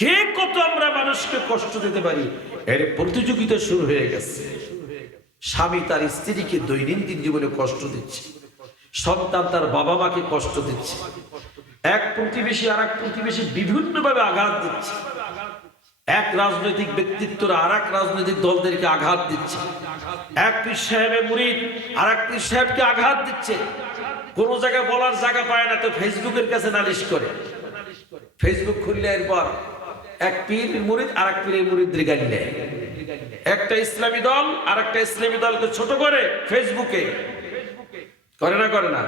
কে কত আমরা মানুষকে কষ্ট দিতে পারি, এর প্রতিযোগিতা শুরু হয়ে গেছে। স্বামী তার স্ত্রীকে দৈনন্দিন জীবনে কষ্ট দিচ্ছে, সন্তান তার বাবা মাকে কষ্ট দিচ্ছে, এক প্রতিবেশী আর এক প্রতিবেশী বিভিন্নভাবে আঘাত দিচ্ছে, এক রাজনৈতিক ব্যক্তিত্বরা আর এক রাজনৈতিক দলদেরকে আঘাত দিচ্ছে, এক পীর সাহেবের মুরিদ আর এক পীর সাহেবকে আঘাত দিচ্ছে। কোন জায়গায় বলার জায়গা পায় না তো ফেসবুকের কাছে নালিশ করে। ফেসবুক খুললে এরপর এক পীর মুরিদ আর এক পীরের মুরিদদের গালি দেয়। একটা ইসলামী দল আর একটা ইসলামী দলকে ছোট করে ফেসবুকে করে না করে না।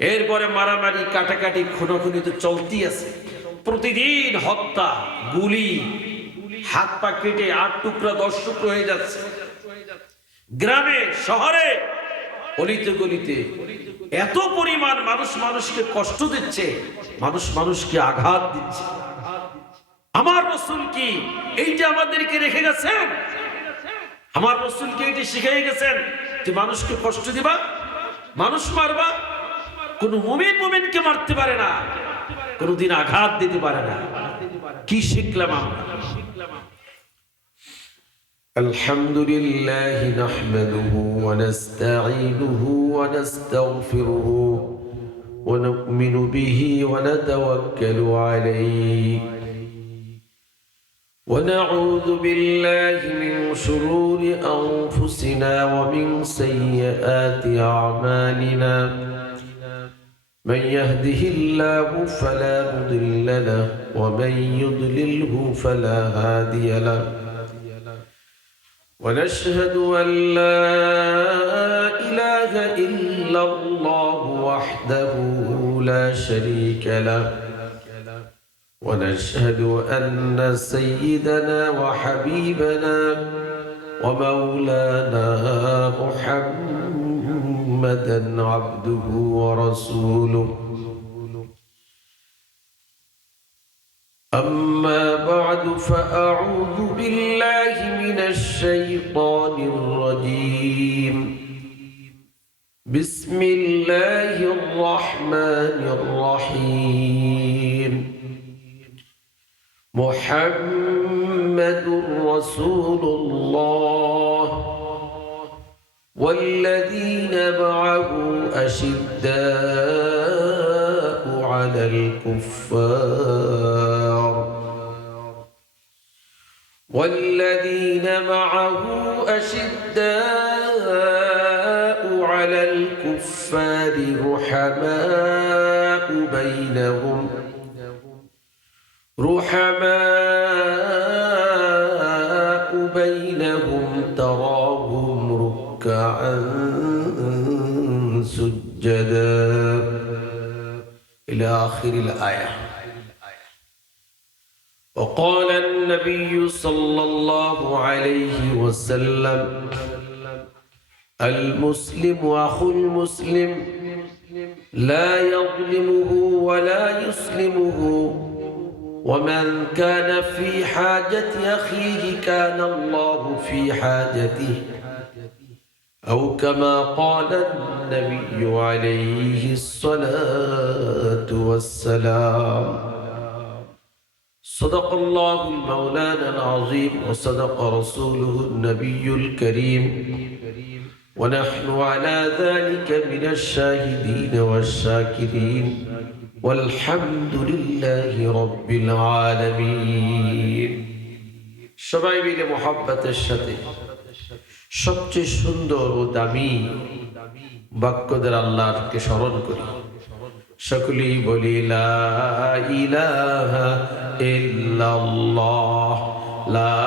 এরপরে মারামারি কাটাকাটি খুনোখুনি তো চলতেই আছে। প্রতিদিন হত্যা, গুলি, হাত পা কেটে 8 টুকরা 10 টুকরো হয়ে যাচ্ছে। গ্রামে শহরে অলিতে গলিতে এত পরিমাণ মানুষ মানুষকে কষ্ট দিচ্ছে, মানুষ মানুষকে আঘাত দিচ্ছে। আমার রাসূল কি এইটা আমাদেরকে রেখে গেছেন? আমার রাসূল কি এইটা শিখিয়ে গেছেন যে মানুষকে কষ্ট দিবা, মানুষ মারবা? কোন মুমিন মুমিনকে মারতে পারে না, কোনদিন আঘাত দিতে পারে না। কি শিখলাম আমরা? আলহামদুলিল্লাহ নাহমাদুহু ওয়া নাস্তাঈনুহু ওয়া নাস্তাগফিরুহু ওয়া নু'মিনু বিহি ওয়া নাতাওয়াক্কালু আলাইহি ওয়া নাউযু বিল্লাহি মিন শুরুরি আনফুসিনা ওয়া মিন সাইয়্যাতি আ'মালিনা। من يهده الله فلا مضل له ومن يضلله فلا هادي له ونشهد أن لا إله إلا الله وحده لا شريك له ونشهد أن سيدنا وحبيبنا ومولانا محمدا عبده ورسوله. أما بعد فأعوذ بالله من الشيطان الرجيم. بسم الله الرحمن الرحيم. محمد رسول الله والذين معه أشداء على الكفار والذين معه أشداء على الكفار رحماء بينهم تراهم ركعا سجدا إلى آخر الآية. وقال النبي صلى الله عليه وسلم: المسلم أخو المسلم لا يظلمه ولا يسلمه ومن كان في حاجة أخيه كان الله في حاجته أو كما قال النبي عليه الصلاة والسلام. صدق الله المولانا العظيم وصدق رسوله النبي الكريم ونحن على ذلك من الشاهدين والشاكرين والحمد لله رب العالمين. সবাই মিলে মুহাব্বতের সাথে সবচেয়ে সুন্দর ও দামি বাক্যদের আল্লাহকে স্মরণ করি। সকলেই বলি লা ইলাহা ইল্লাল্লাহ, লা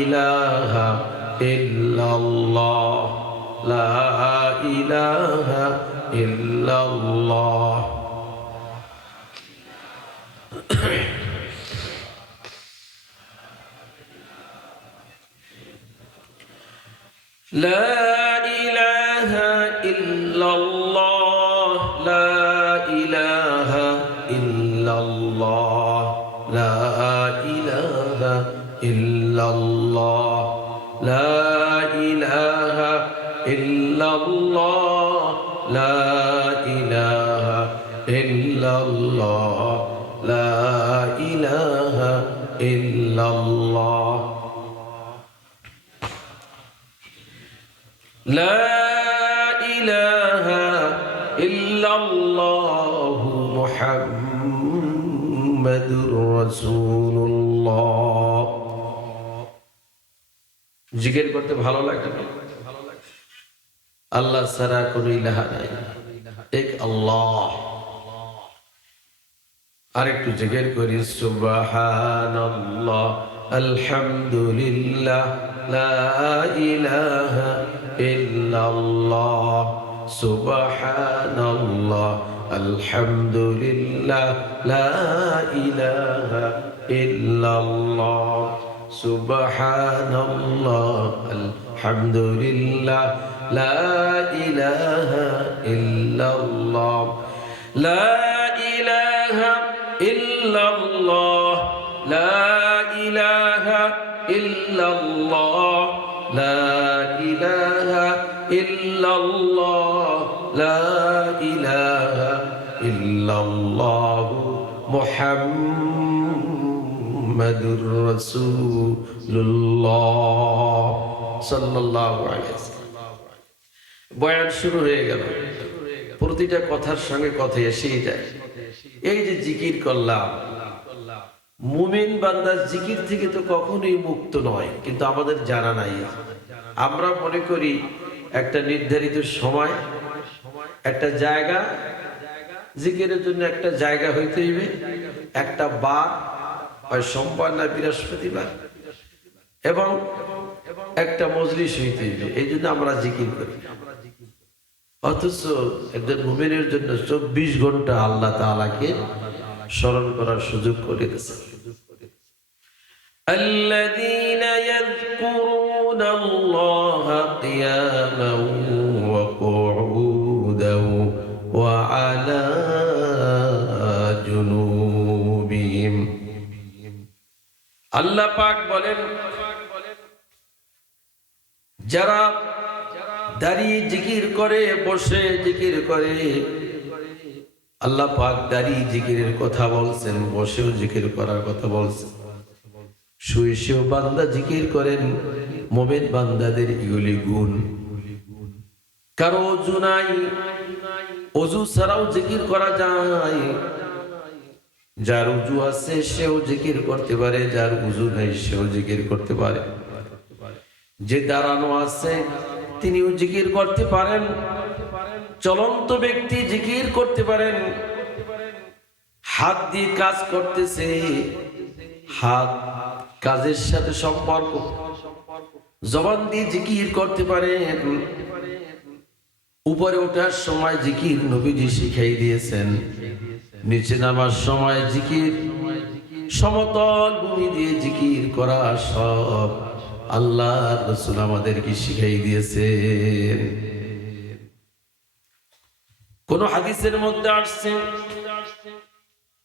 ইলাহা ইল্লাল্লাহ, লা ইলাহা ইল্লাল্লাহ। لا إله إلا الله، لا إله إلا الله، لا إله إلا الله، لا إله إلا الله، لا إله إلا الله، لا ইলাহা ইল্লাল্লাহ লা ইলাহা ইল্লাল্লাহু মুহাম্মাদুর রাসূলুল্লাহ। জিকির করতে ভালো লাগে না? আল্লাহ ছাড়া কোনো ইলাহা নাই, এক আল্লাহ। আরেকটু জিকির করি, সুবহানাল্লাহ আলহামদুলিল্লাহ লা ইলাহা ইল্লাল্লাহ সুবহানাল্লাহ আলহামদুলিল্লাহ লা ইলাহা ইল্লাল্লাহ সুবহানাল্লাহ আলহামদুলিল্লাহ লা ইলাহা ইল্লাল্লাহ লা ইলাহা ইল্লাল্লাহ লা ইলাহা ইল্লাল্লাহ লা ইলাহা ইল্লাল্লাহ লা ইলাহা ইল্লাল্লাহ মুহাম্মাদুর রাসূলুল্লাহ সাল্লাল্লাহু আলাইহি ওয়াসাল্লাম। বয়ান শুরু হয়ে গেল, প্রতিটা কথার সঙ্গে কথা এসেই যায়। এই যে জিকির করলাম, মুমিন বান্দা জিকির থেকে তো কখনোই মুক্ত নয়, কিন্তু আমাদের জানা নাই। আমরা মনে করি একটা নির্ধারিত সময়, একটা জায়গা, জিকিরের জন্য একটা জায়গা হইতে হইবে, একটা বার, হয় সোমবার না বৃহস্পতিবার, এবং একটা মজলিস হইতে হইবে। এই জন্য আমরা জিকির করি। অথচ একজন মুমিনের জন্য 24 ঘন্টা আল্লাহ তাআলাকে স্মরণ করার সুযোগ করে দিয়েছে। আল্লাযীনা ইয়াযকুরুনাল্লাহা কিয়ামান ওয়া কুউদান ওয়া আলা জুনুবিহিম। আল্লাহ পাক বলেন, যারা দাঁড়িয়ে জিকির করে, বসে জিকির করে, আল্লাহ পাক দাঁড়িয়ে জিকিরের কথা বলছেন, বসেও জিকির করার কথা বলছেন। শুয়ে শুয়েও বান্দা জিকির করেন। মুমিন বান্দাদের এগুলি গুণ। কারো অজু নাই, অজু ছাড়াও জিকির করা যায়। যার অজু আছে সেও জিকির করতে পারে, যার অজু নাই সেও জিকির করতে পারে। যে দাঁড়ানো আছে তিনিও জিকির করতে পারেন। চলন্ত ব্যক্তি জিকির করতে পারেন। হাত দিয়ে কাজ করতেছে, হাত কাজের সাথে সম্পর্ক, জবান দিয়ে জিকির করতে পারেন। উপরে ওঠার সময় জিকির নবীজি শিখাই দিয়েছেন, নিচে নামার সময় জিকির, সমতল ভূমি দিয়ে জিকির করা সব আল্লাহর রাসূল আমাদেরকে শিখাই দিয়েছেন। কোন হাদিসের মধ্যে আসছে,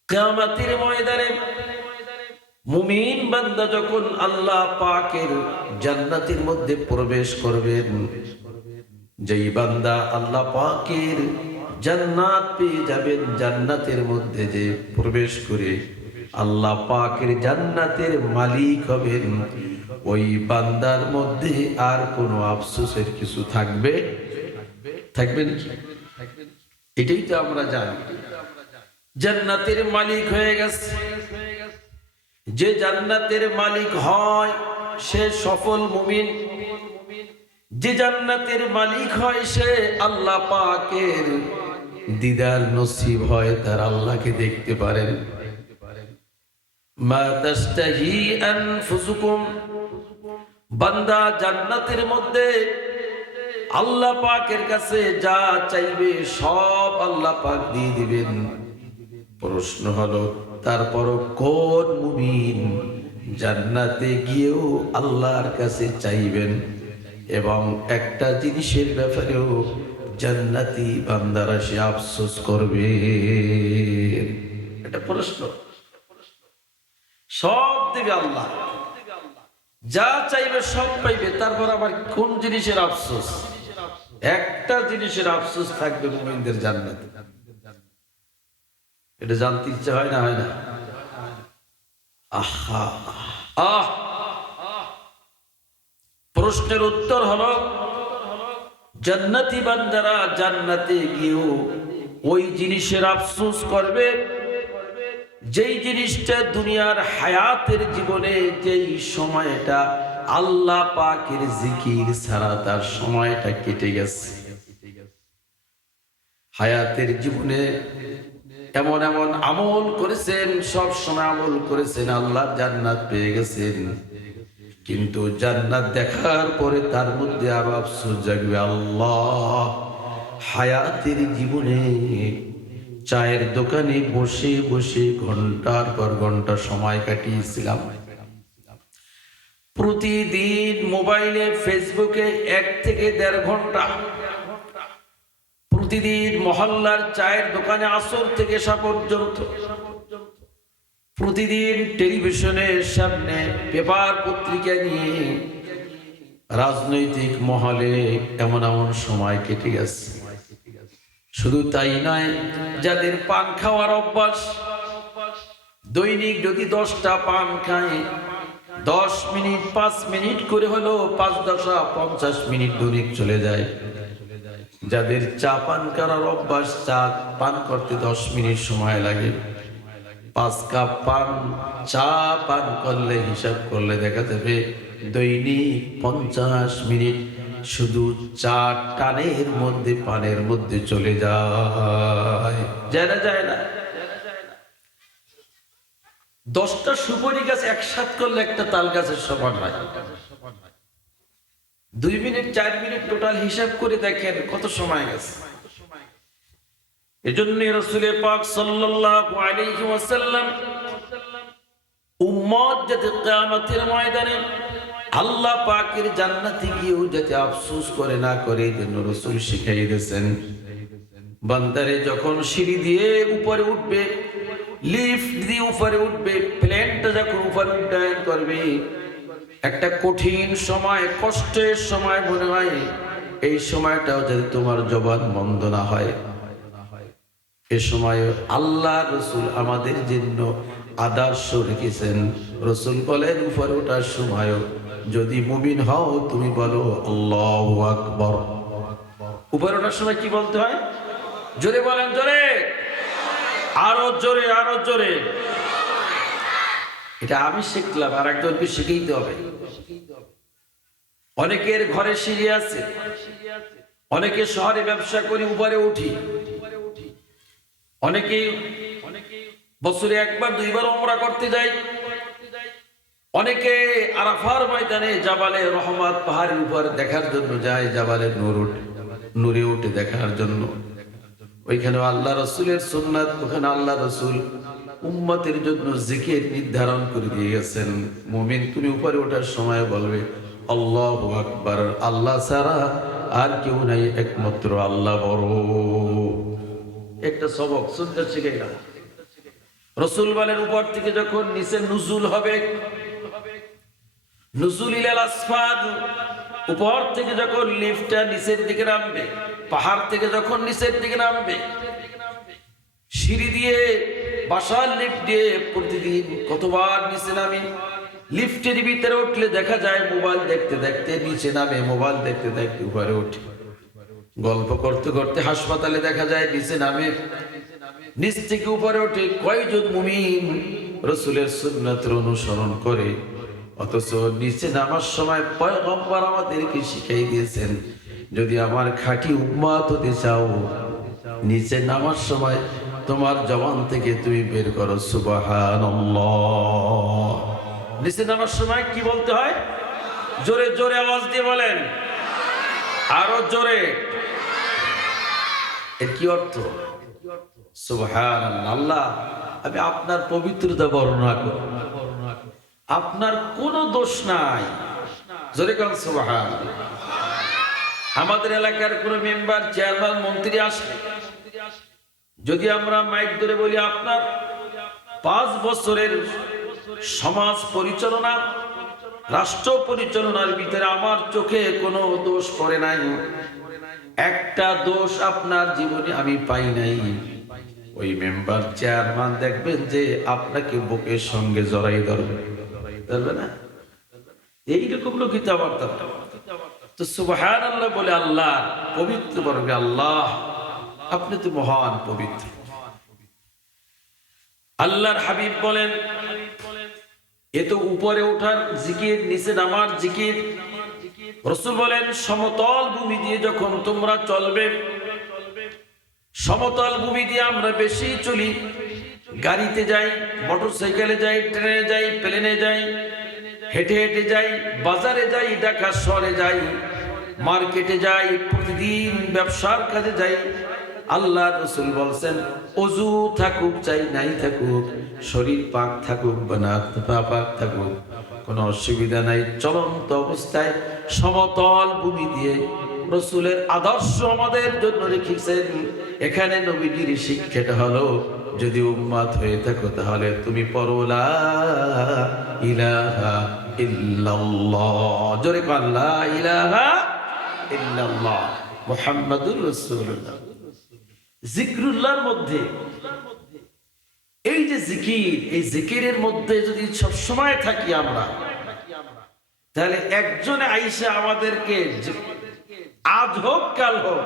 কিয়ামতের ময়দানে মুমিন বান্দা যখন আল্লাহ পাকের জান্নাতের মধ্যে প্রবেশ করবেন, যেই বান্দা আল্লাহ পাকের জান্নাত পেয়ে যাবেন, জান্নাতের মধ্যে যে প্রবেশ করে আল্লাহ পাকের জান্নাতের মালিক হবেন, ওই বান্দার মধ্যে আর কোনো আফসোসের কিছু থাকবে না। এটাই তো আমরা জানি, জান্নাতের মালিক হয়ে গেছে। যে জান্নাতের মালিক হয় সে সফল মুমিন। যে জান্নাতের মালিক হয় সে আল্লাহ পাকের দিদার নসিব হয়, তার আল্লাহকে দেখতে পারেন। মা তাস্তাহি আনফুসুকুম, বান্দা জান্নাতের মধ্যে আল্লাহ পাকের কাছে যা চাইবে সব আল্লাহ পাক দিয়ে দিবেন। প্রশ্ন হলো, তারপর কোন মুমিন জান্নাতে গিয়েও আল্লাহর কাছে চাইবেন এবং একটা জিনিসের ব্যাপারেও জান্নাতি বান্দারা সে আফসোস করবে? এটা প্রশ্ন। সব দেবে আল্লাহ, যা চাইবে সব পাইবে, তারপর আবার কোন জিনিসের আফসোস? একটা জিনিসের আফসোস থাকবে মুমিনদের জান্নাতে। এটা জানতে ইচ্ছা হয় না? হয় না? আহা আহ প্রশ্নের উত্তর হলো জান্নাতি বান্দারা জান্নাতে গিয়েও ওই জিনিসের আফসোস করবে যেই জিনিসটা দুনিয়ার হায়াতের জীবনে যেই সময়টা আল্লাহ পাকের জিকির ছাড়া তার সময়টা কেটে গেছে। হায়াতের জীবনে এমন এমন আমল করেছেন, সব সময় আমল করেছেন, আল্লাহ জান্নাত পেয়ে গেছেন, কিন্তু জান্নাত দেখার পরে তার মধ্যে আরো আফসোস জাগবে, আল্লাহ হায়াতের জীবনে চায়ের দোকানে বসে বসে ঘন্টার পর ঘন্টা সময় কাটিয়েছিলাম, প্রতিদিন মোবাইলে ফেসবুকে 1 থেকে 1.5 ঘন্টা, প্রতিদিন মহল্লার চায়ের দোকানে আসর থেকে এসা পর্যন্ত, প্রতিদিন টেলিভিশনের সামনে পেপার পত্রিকা নিয়ে রাজনৈতিক মহলে এমন এমন সময় কেটে গেছে। শুধু তাই নয়, যাদের পান খাওয়ার অভ্যাস, দৈনিক যদি 10টা পান খায়, 10 মিনিট 5 মিনিট করে হলো 5 10 50 মিনিট দৈনিক চলে যায়। যাদের চা পান করার অভ্যাস, চা পান করতে 10 মিনিট সময় লাগে, 5 কাপ চা পান করলে হিসাব করলে দেখা যাবে দৈনিক 50 মিনিট শুধু চা টানের মধ্যে পানের মধ্যে চলে যায় না। 10টা সুপারি গাছ একসাথে করলে একটা তাল গাছের সমান হয়। 2 মিনিট 4 মিনিট টোটাল হিসাব করে দেখেন কত সময় গেছে। এজন্য রাসূল পাক সাল্লাল্লাহু আলাইহি ওয়াসাল্লাম উম্মত যাতে কিয়ামতের ময়দানে আল্লাহ পাকের জান্নাতে গিয়েও যাতে আফসোস করে না করে, জন্য রাসূল শিখিয়ে দিয়েছেন, বান্দারে যখন সিঁড়ি দিয়ে উপরে উঠবে, লিফট দিয়ে উপরে উঠবে, প্লেনটা যখন উপরে উড্ডয়ন করবে, একটা কঠিন সময়, কষ্টের সময় মনে হয়, এই সময়টাও যাতে তোমার জবান বন্ধ না হয়, এ সময় আল্লাহ রাসূল আমাদের জন্য আদর্শ রেখেছেন। রাসূল বলেন উপরে ওঠার সময় যদি মুমিন হও তুমি বলো আল্লাহু আকবার। উপরে ওঠার সময় কি বলতে হয়? জোরে বলেন, জোরে, আরো জোরে, আরো জোরে। এটা আমি শিখলাম, আর একজনকে শিখাইতে হবে। অনেকের ঘরে সিঁড়ি আছে, অনেকে শহরে ব্যবসা করে উপরে উঠি, অনেকে বছরে 1বার 2বার উমরা করতে যায়, অনেকে আরাফার ময়দানে জাবালে রহমত পাহাড়ের উপর দেখার জন্য যায়, জাবালে নূরে উঠে দেখার জন্য। ওইখানে আল্লাহ রাসূলের সুন্নাত, ওখানে আল্লাহ রাসূল উম্মতের জন্য জিকির নির্ধারণ করে দিয়ে গেছেন। মুমিন তুমি উপরে ওঠার সময় বলবে আল্লাহু আকবার, আল্লাহ ছাড়া আর কেউ নাই, একমাত্র আল্লাহ বড়। একটা সবক সুন্দর শিখাইলাম। রাসূল বলেন উপর থেকে যখন নিচে নুজুল হবে, নুজুল ইলাল আসফাদ, উপর থেকে যখন লিফটটা নিচের দিকে নামবে, পাহাড় থেকে যখন নিচের দিকে নামবে, সিঁড়ি দিয়ে বাসার লিফট দিয়ে প্রতিদিন কতবার নিচে নামি। লিফটের ভিতরে উঠলে দেখা যায় মোবাইল দেখতে দেখতে নিচে নামে, মোবাইল দেখতে দেখতে উপরে ওঠে, গল্প করতে করতে হাসপাতালে দেখা যায় নিচে নামে, নিচ থেকে উপরে ওঠে। কয়জন মুমিন রাসূলের সুন্নাতের অনুসরণ করে, অথচ নিচে নামার সময় পয়গম্বর আমাদেরকে শিখিয়ে দিয়েছেন, যদি আমার খাঁটি উম্মত হতে চাও, নিচে নামার সময় তোমার জবান থেকে তুমি বের করো সুবহানাল্লাহ। নিচে নামার সময় কি বলতে হয়? জোরে জোরে আওয়াজ দিয়ে বলেন, আরো জোরে। এর কি অর্থ? সুবহানাল্লাহ। আল্লাহ আমি আপনার পবিত্রতা বর্ণনা করি, আপনার কোনো দোষ নাই, জোরে কোন সুবহানাল্লাহ। আমাদের এলাকার কোন মেম্বার, চেয়ারম্যান, মন্ত্রী আসলে যদি আমরা মাইক ধরে বলি আপনার 5 বছরের সমাজ পরিচালনা, রাষ্ট্র পরিচালনার ভিতরে আমার চোখে কোনো দোষ পড়ে নাই, একটা দোষ আপনার জীবনে আমি পাই নাই, ওই মেম্বার চেয়ারম্যান দেখবেন যে আপনাকে বুকের সঙ্গে জড়াই ধরবে না? এইরকম লোকই তো আমার দরকার। তো সুবহানাল্লাহ বলে আল্লাহ পবিত্র বলবে, আল্লাহ আপনি তো মহান পবিত্র। আল্লাহর হাবিব বলেন, এ তো উপরে ওঠার জিকির, নিচে নামার জিকির। রাসূল বলেন, সমতল ভূমি দিয়ে যখন তোমরা চলবে, সমতল ভূমি দিয়ে আমরা বেশি চলি, গাড়িতে যাই, মোটরসাইকেলে যাই, ট্রেনে যাই, প্লেনে যাই, হেঁটে হেঁটে যাই, বাজারে যাই, ঢাকা শহরে যাই, মার্কেটে যাই, প্রতিদিন ব্যবসার কাজে যাই। আল্লাহ রাসূল বলছেন, ওযু থাকুক চাই নাই থাকুক, শরীর পাক থাকুক বা না পাক থাকুক, কোনো অসুবিধা নাই, চলন্ত অবস্থায় সমতল ভূমি দিয়ে রাসূলের আদর্শ আমাদের জন্য রেখেছেন। এখানে নবীজির শিক্ষাটা হলো, যদি উম্মত হয়ে থাকো তাহলে তুমি পড়ো লা ইলাহা ইল্লাল্লাহ। জোরে বল, লা ইলাহা ইল্লাল্লাহ মুহাম্মাদুর রাসূলুল্লাহ। জিকরুল্লাহর মধ্যে এই যে জিকির, এই জিকিরের মধ্যে যদি সব সময় থাকি আমরা, তাহলে একজনে আইসা আমাদেরকে, আজ হোক কাল হোক,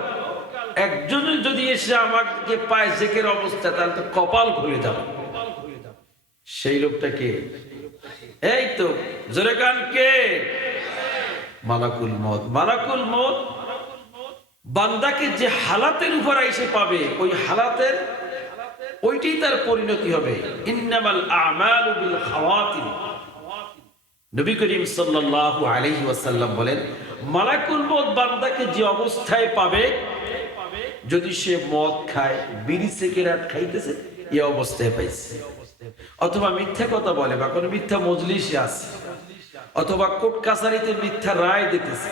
একজনে যদি এসে আমাকে পায় জিকির অবস্থা, তাহলে তো কপাল খুলে যাবে। সেই লোকটাকে, এই তো জোরে গান কে? মালাকুল মউত। মালাকুল মউত বান্দাকে যে হালাতের উপর আইসে পাবে, ওই হালাতের ওইটাই তার পরিণতি হবে। ইন্নামাল আমালু বিল খাওয়াতিম। নবী করিম সাল্লাল্লাহু আলাইহি ওয়াসাল্লাম বলেন, মালাকুল মউত বান্দাকে যে অবস্থায় পাবে, যদি সে মদ খায়, বিড়ি সিগারেট খাইতেছে, এই অবস্থায় পাইছে, অথবা মিথ্যা কথা বলে, বা কোনো মিথ্যা মজলিসে আছে, অথবা কোর্ট কাছারিতে মিথ্যা রায় দিতেছে,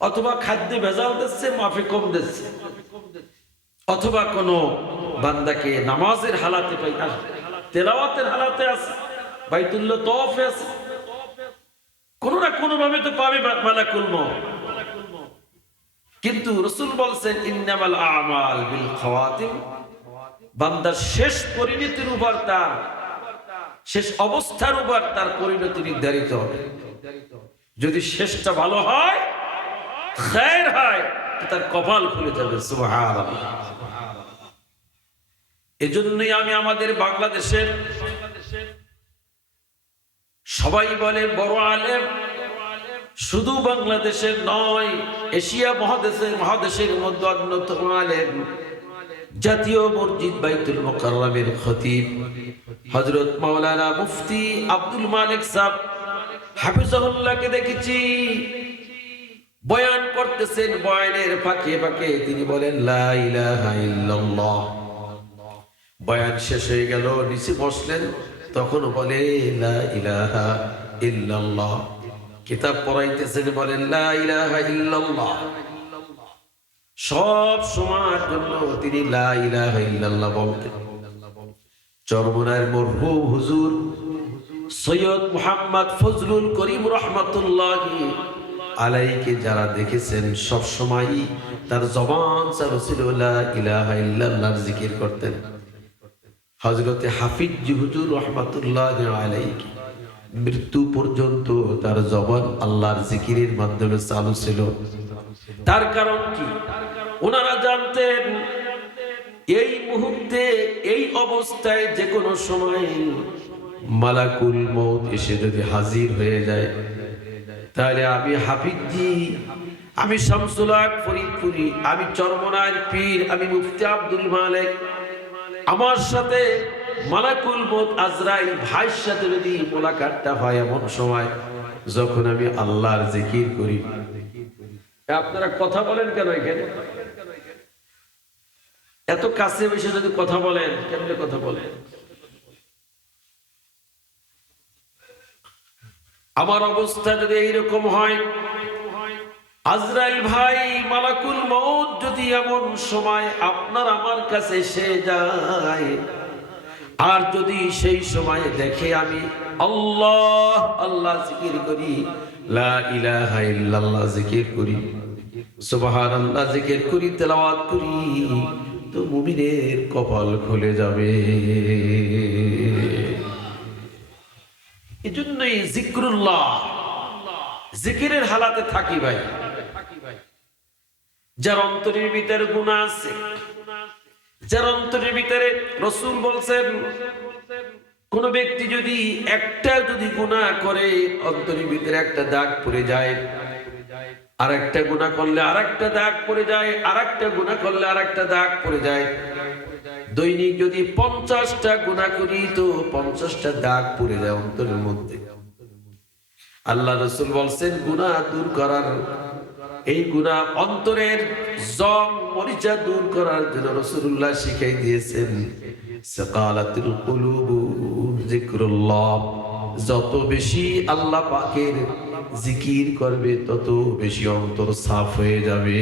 অথবা খাদ্যে ভেজাল দিচ্ছে, মাফে কম দিচ্ছে, অথবা কোনো বান্দাকে নামাজের হালাতে পাই, তেলাওয়াতের হালাতে আছে, বাইতুল্লাহ তওয়াফে আছে, কোনো না কোনো ভাবে তো পাবে মালাকুল মউত। কিন্তু রাসূল বলছেন, ইন্নামাল আমাল বিল খাওয়াতিম। বান্দার শেষ পরিণতির উপর, তার শেষ অবস্থার উপর তার পরিণতি নির্ধারিত হবে। যদি শেষটা ভালো হয়, খায়ের হয়, তার কপাল খুলে যাবে। সুবহানাল্লাহ। এজন্যই আমি আমাদের বাংলাদেশের, সবাই বলে বড় আলেম, শুধু বাংলাদেশের নয়, এশিয়া মহাদেশের মধ্যে অন্যতম আলেম, জাতীয় মসজিদ বাইতুল মুকাররমের খতিব হযরত মাওলানা মুফতি আব্দুল মালিক সাহেব হাফিজাহুল্লাহকে দেখেছি বয়ান করতেছেন। বয়ানের ফাঁকে ফাঁকে তিনি বলেন, লা ইলাহা ইল্লাল্লাহ। বয়ান শেষ হয়ে গেল, নিচে বসলেন, তখন বলে লা ইলাহা ইল্লাল্লাহ। কিতাব পড়াইতেছেন, বলেন লা ইলাহা ইল্লাল্লাহ। সব সময়ের জন্য তিনি লা ইলাহা ইল্লাল্লাহ বলতেন। চরমনার মরহুম হুজুর সৈয়দ মুহাম্মদ ফজলুল করিম রাহমাতুল্লাহি আলাইহিকে যারা দেখেছেন, সব সময় তার জবান চালু ছিল লা ইলাহা ইল্লাল্লাহর জিকির করতেন। হযরতে হাফিজ হুজুর রাহমাতুল্লাহি আলাইহি মৃত্যু পর্যন্ত তার জবান আল্লাহর জিকিরের মাধ্যমে চালু ছিল। তার কারণ কি? ওনারা জানতেন এই মুহূর্তে, এই অবস্থায়, যে কোনো সময় মালাকুল মউত এসে যদি হাজির হয়ে যায়, তাহলে আমি হাফিজি, আমি শামসুল হক ফরিদপুরি, আমি চরমনার পীর, আমি মুফতি আব্দুল মালিক, আমার সাথে মালাকুল মউত আজরাইল ভাইয়ের সাথে যদি মোলাকাতটা হয় এমন সময়, যখন আমি আল্লাহর জিকির করি। আপনারা কথা বলেন কেন? এখানে এত কাছে বসে যদি কথা বলেন, কেমনে কথা বলেন? আমার অবস্থা যদি এইরকম হয়, আজরাইল ভাই, মালাকুল মউত যদি এমন সময় আপনার আমার কাছে এসে যায়, আর যদি সেই সময় দেখে আমি আল্লাহ আল্লাহ জিকির করি, লা ইলাহা ইল্লাল্লাহ জিকির করি, সুবহানাল্লাহ জিকির করি, তেলাওয়াত করি, তো কিন্তু মুমিনের কপাল খুলে যাবে। এজন্যই জিক্রুল্লাহ, জিকিরের হালাতে থাকি ভাই। যার অন্তরের ভিতরে গুনাহ আছে, যার অন্তরের ভিতরে, রাসূল বলছেন কোন ব্যক্তি যদি একটা গুনাহ করে অন্তরের ভিতরে একটা দাগ পড়ে যায়, আর একটা গুনাহ করলে আর একটা দাগ পড়ে যায়, আর একটা গুনাহ করলে আর একটা দাগ পড়ে যায়। দৈনিক যদি 50টা গুনাহ করি তো 50টা দাগ পড়ে যায় অন্তরের মধ্যে। আল্লাহ রাসূল বলছেন গুনাহ দূর করার, এই গুনাহ অন্তরের জং মরিচা দূর করার জন্য রাসূলুল্লাহ শিখাই দিয়েছেন সাকালাতুল কুলুবু যিকরুল্লাহ। যত বেশি আল্লাহ পাকের জিকির করবে তত বেশি অন্তর সাফ হয়ে যাবে।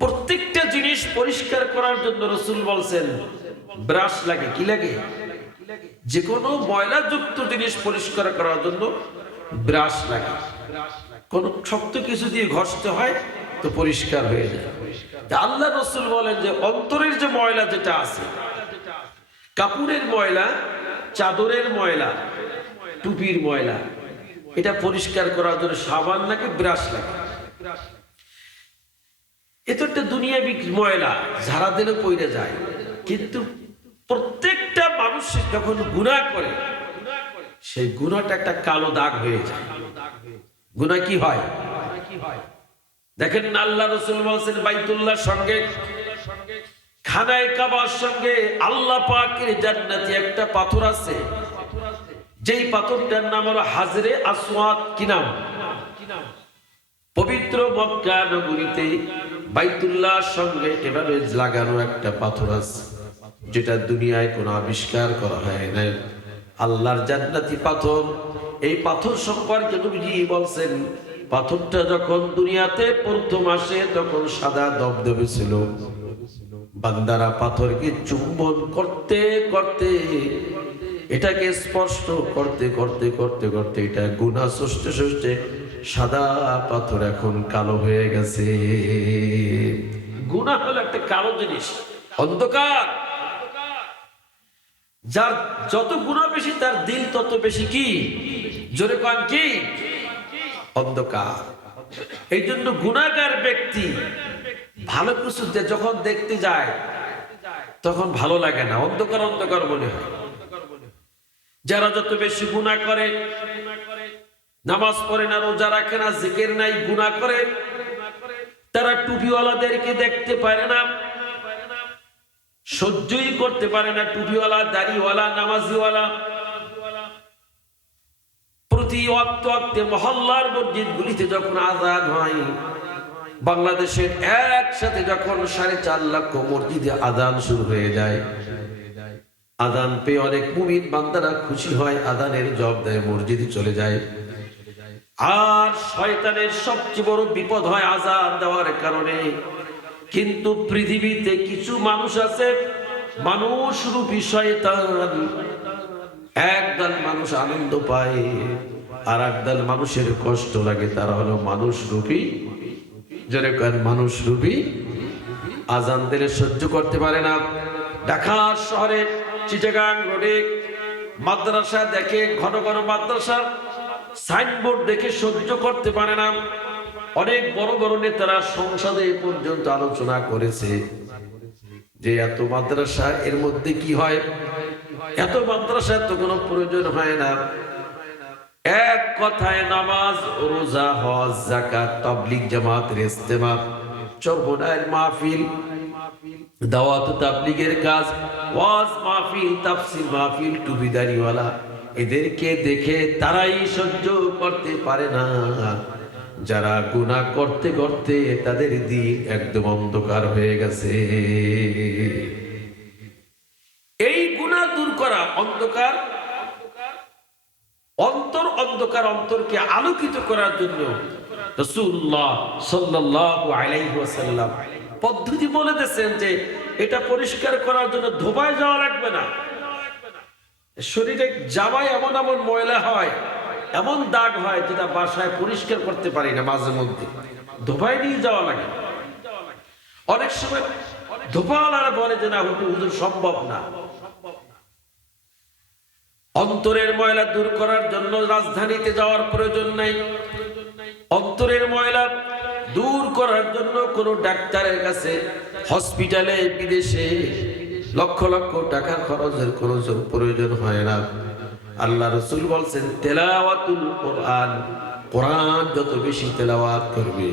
প্রত্যেকটা জিনিস পরিষ্কার করার জন্য রাসূল বলছেন ব্রাশ লাগে। কি লাগে? যে কোনো ময়লাযুক্ত জিনিস পরিষ্কার করার জন্য ব্রাশ লাগে। কোন শক্ত কিছু দিয়ে ঘষতে হয় তো পরিষ্কার হয়ে যায়। আল্লাহ রাসূল বলেন যে অন্তরের যে ময়লা যেটা আছে, কাপড়ের ময়লা, চাদরের ময়লা, টুপির ময়লা, এটা পরিষ্কার করার জন্য সাবান লাগে, ব্রাশ লাগে। এটা একটা দুনিয়াবি ময়লা, ঝাড়া দিলে পইড়ে যায়। কিন্তু প্রত্যেকটা মানুষ যখন গুনাহ করে সেই গুনাহটা একটা কালো দাগ হয়ে যায়। গুনাহ কি হয় দেখেন, আল্লাহ রাসূল বলেন বাইতুল্লাহর সঙ্গে, খানায়ে কাবার সঙ্গে আল্লাহ পাকের জান্নাতে একটা পাথর আছে, যেই পাথরটার নাম হলো হাজরে আসওয়াদ। কি নাম? পবিত্র মক্কা নগরীতে বাইতুল্লাহর সঙ্গে এভাবে লাগানো একটা পাথর আছে, যেটা দুনিয়ায় কোনো আবিষ্কার করা হয় না। আল্লাহর জান্নাতি পাথর। এই পাথর সম্পর্কে নবীজি বলছেন পাথরটা যখন দুনিয়াতে প্রথম আসে তখন সাদা দবদবে ছিল। বান্দারা পাথরকে চুম্বন করতে করতে, এটাকে স্পর্শ করতে করতে করতে করতে এটা গুনাহ সৃষ্টি সৃষ্টি সাদা পাথর এখন কালো হয়ে গেছে। গুনাহ হলো একটা কালো জিনিস, অন্ধকার। যার যত গুনাহ বেশি তার দিল তত বেশি কি, জোরে কান কি, অন্ধকার। এই জন্য গুনাহগার ব্যক্তি ভালো কিছু যখন দেখতে যায় তখন ভালো লাগে না, অন্ধকার অন্ধকার মনে হয়। যারা যত বেশি গুনাহ করে, নামাজ পড়ে না, রোজা রাখে না, জিকির নাই, গুনাহ করে, তারা টুপিওয়ালাদেরকে দেখতে পারে না, সহ্যই করতে পারে না। টুপিওয়ালা, দাড়িওয়ালা, নামাজিওয়ালা প্রতি ওয়াক্ত ওয়াক্তে মহল্লার মসজিদগুলিতে যখন আযান হয়, বাংলাদেশের একসাথে যখন 4.5 লক্ষ মসজিদে আযান শুরু হয়ে যায়, আযান পেয়ে অনেক মুমিন বান্দারা খুশি হয়, আযানের জবাব দেয়, মসজিদে চলে যায়। আর শয়তানের সবচেয়ে বড় বিপদ হয় আযান দেওয়ার কারণে। কিন্তু পৃথিবীতে কিছু মানুষ আছে, মানুষ রূপী শয়তান। একদল মানুষ আনন্দ পায় আর একদল মানুষের কষ্ট লাগে, তারা হলো মানুষ রূপী, যেরকম মানুষ রূপী। আযান দিলে সহ্য করতে পারে না। ঢাকা শহরে চিটাগাং রোডে মাদ্রাসা দেখে, ঘন ঘন মাদ্রাসার সাইনবোর্ড দেখে সহ্য করতে পারে না। অনেক বড় বড় নেতারা সংসদে পর্যন্ত আলোচনা করেছে যে এত মাদ্রাসা, এর মধ্যে কি হয়, এত মাদ্রাসা তো কোনো প্রয়োজন হয় না। এক কথায় নামাজ, রোজা, হজ, যাকাত, তাবলীগ, জামাতের ইজতেমা, চরমনায়ের মাহফিল, দাওয়াত তাবলীগের কাজ, ওয়াজ মাহফিল, তাফসীর মাহফিল, টুপিদারিওয়ালা, এদেরকে দেখে তারাই সহ্য করতে পারে না। যারা গুনাহ করতে করতে তাদের দিল একদম অন্ধকার হয়ে গেছে। এই গুনাহ দূর করা, অন্ধকার অন্তর, অন্ধকার অন্তরকে আলোকিত করার জন্য রাসূলুল্লাহ সাল্লাল্লাহু আলাইহি ওয়াসাল্লাম পদ্ধতি বলে দিয়েছেন যে এটা পরিষ্কার করার জন্য ধোবায় যাওয়া লাগবে না। শরীরে জামায় এমন এমন ময়লা হয়, এমন দাগ হয় যেটা বাসায় পরিষ্কার করতে পারি না, মাঝে মধ্যে ধোপায় নিয়ে যাওয়া লাগে। অনেক সময় ধোপাওয়ালারা বলে যে না হুজুর সম্ভব না। অন্তরের ময়লা দূর করার জন্য রাজধানীতে যাওয়ার প্রয়োজন নাই। অন্তরের ময়লা দূর করার জন্য কোন ডাক্তারের কাছে, হসপিটালে, বিদেশে লক্ষ লক্ষ টাকা খরচের কোনো প্রয়োজন হয় না। আল্লাহ রাসূল বলছেন তেলাওয়াতুল কোরআন, কোরআন যত বেশি তেলাওয়াত করবে,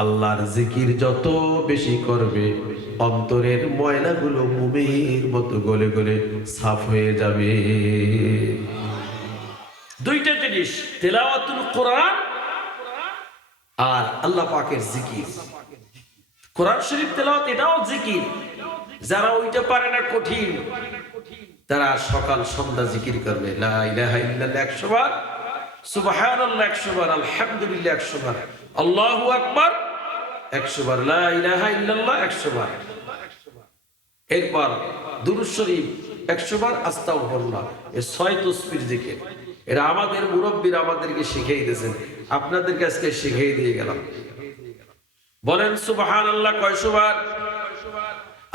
আল্লাহর জিকির যত বেশি করবে, অন্তরের ময়লাগুলো মোমের মতো গলে গলে সাফ হয়ে যাবে। দুইটা জিনিস, তেলাওয়াতুল কোরআন আর আল্লাহ পাকের জিকির। কোরআন শরীফ তেলাওয়াত এটাও জিকির। যারা ওইটা পারে না, কঠিন, তারা সকাল সন্ধ্যা জিকির করবে লা ইলাহা ইল্লাল্লাহ 100 বার, সুবহানাল্লাহ 100 বার, আলহামদুলিল্লাহ 100 বার, আল্লাহু আকবার 100 বার, লা ইলাহা ইল্লাল্লাহ 100 বার। এরপর দুরূদ শরীফ 100 বার, আস্তাগফিরুল্লাহ। এই 6 তাসবিহ জিকির। এরা আমাদের মুরব্বীরা আমাদেরকে শিখিয়ে দিয়েছেন, আপনাদেরকে আজকে শিখিয়ে দিয়ে গেলাম। বলেন সুবহানাল্লাহ কয়শো বার,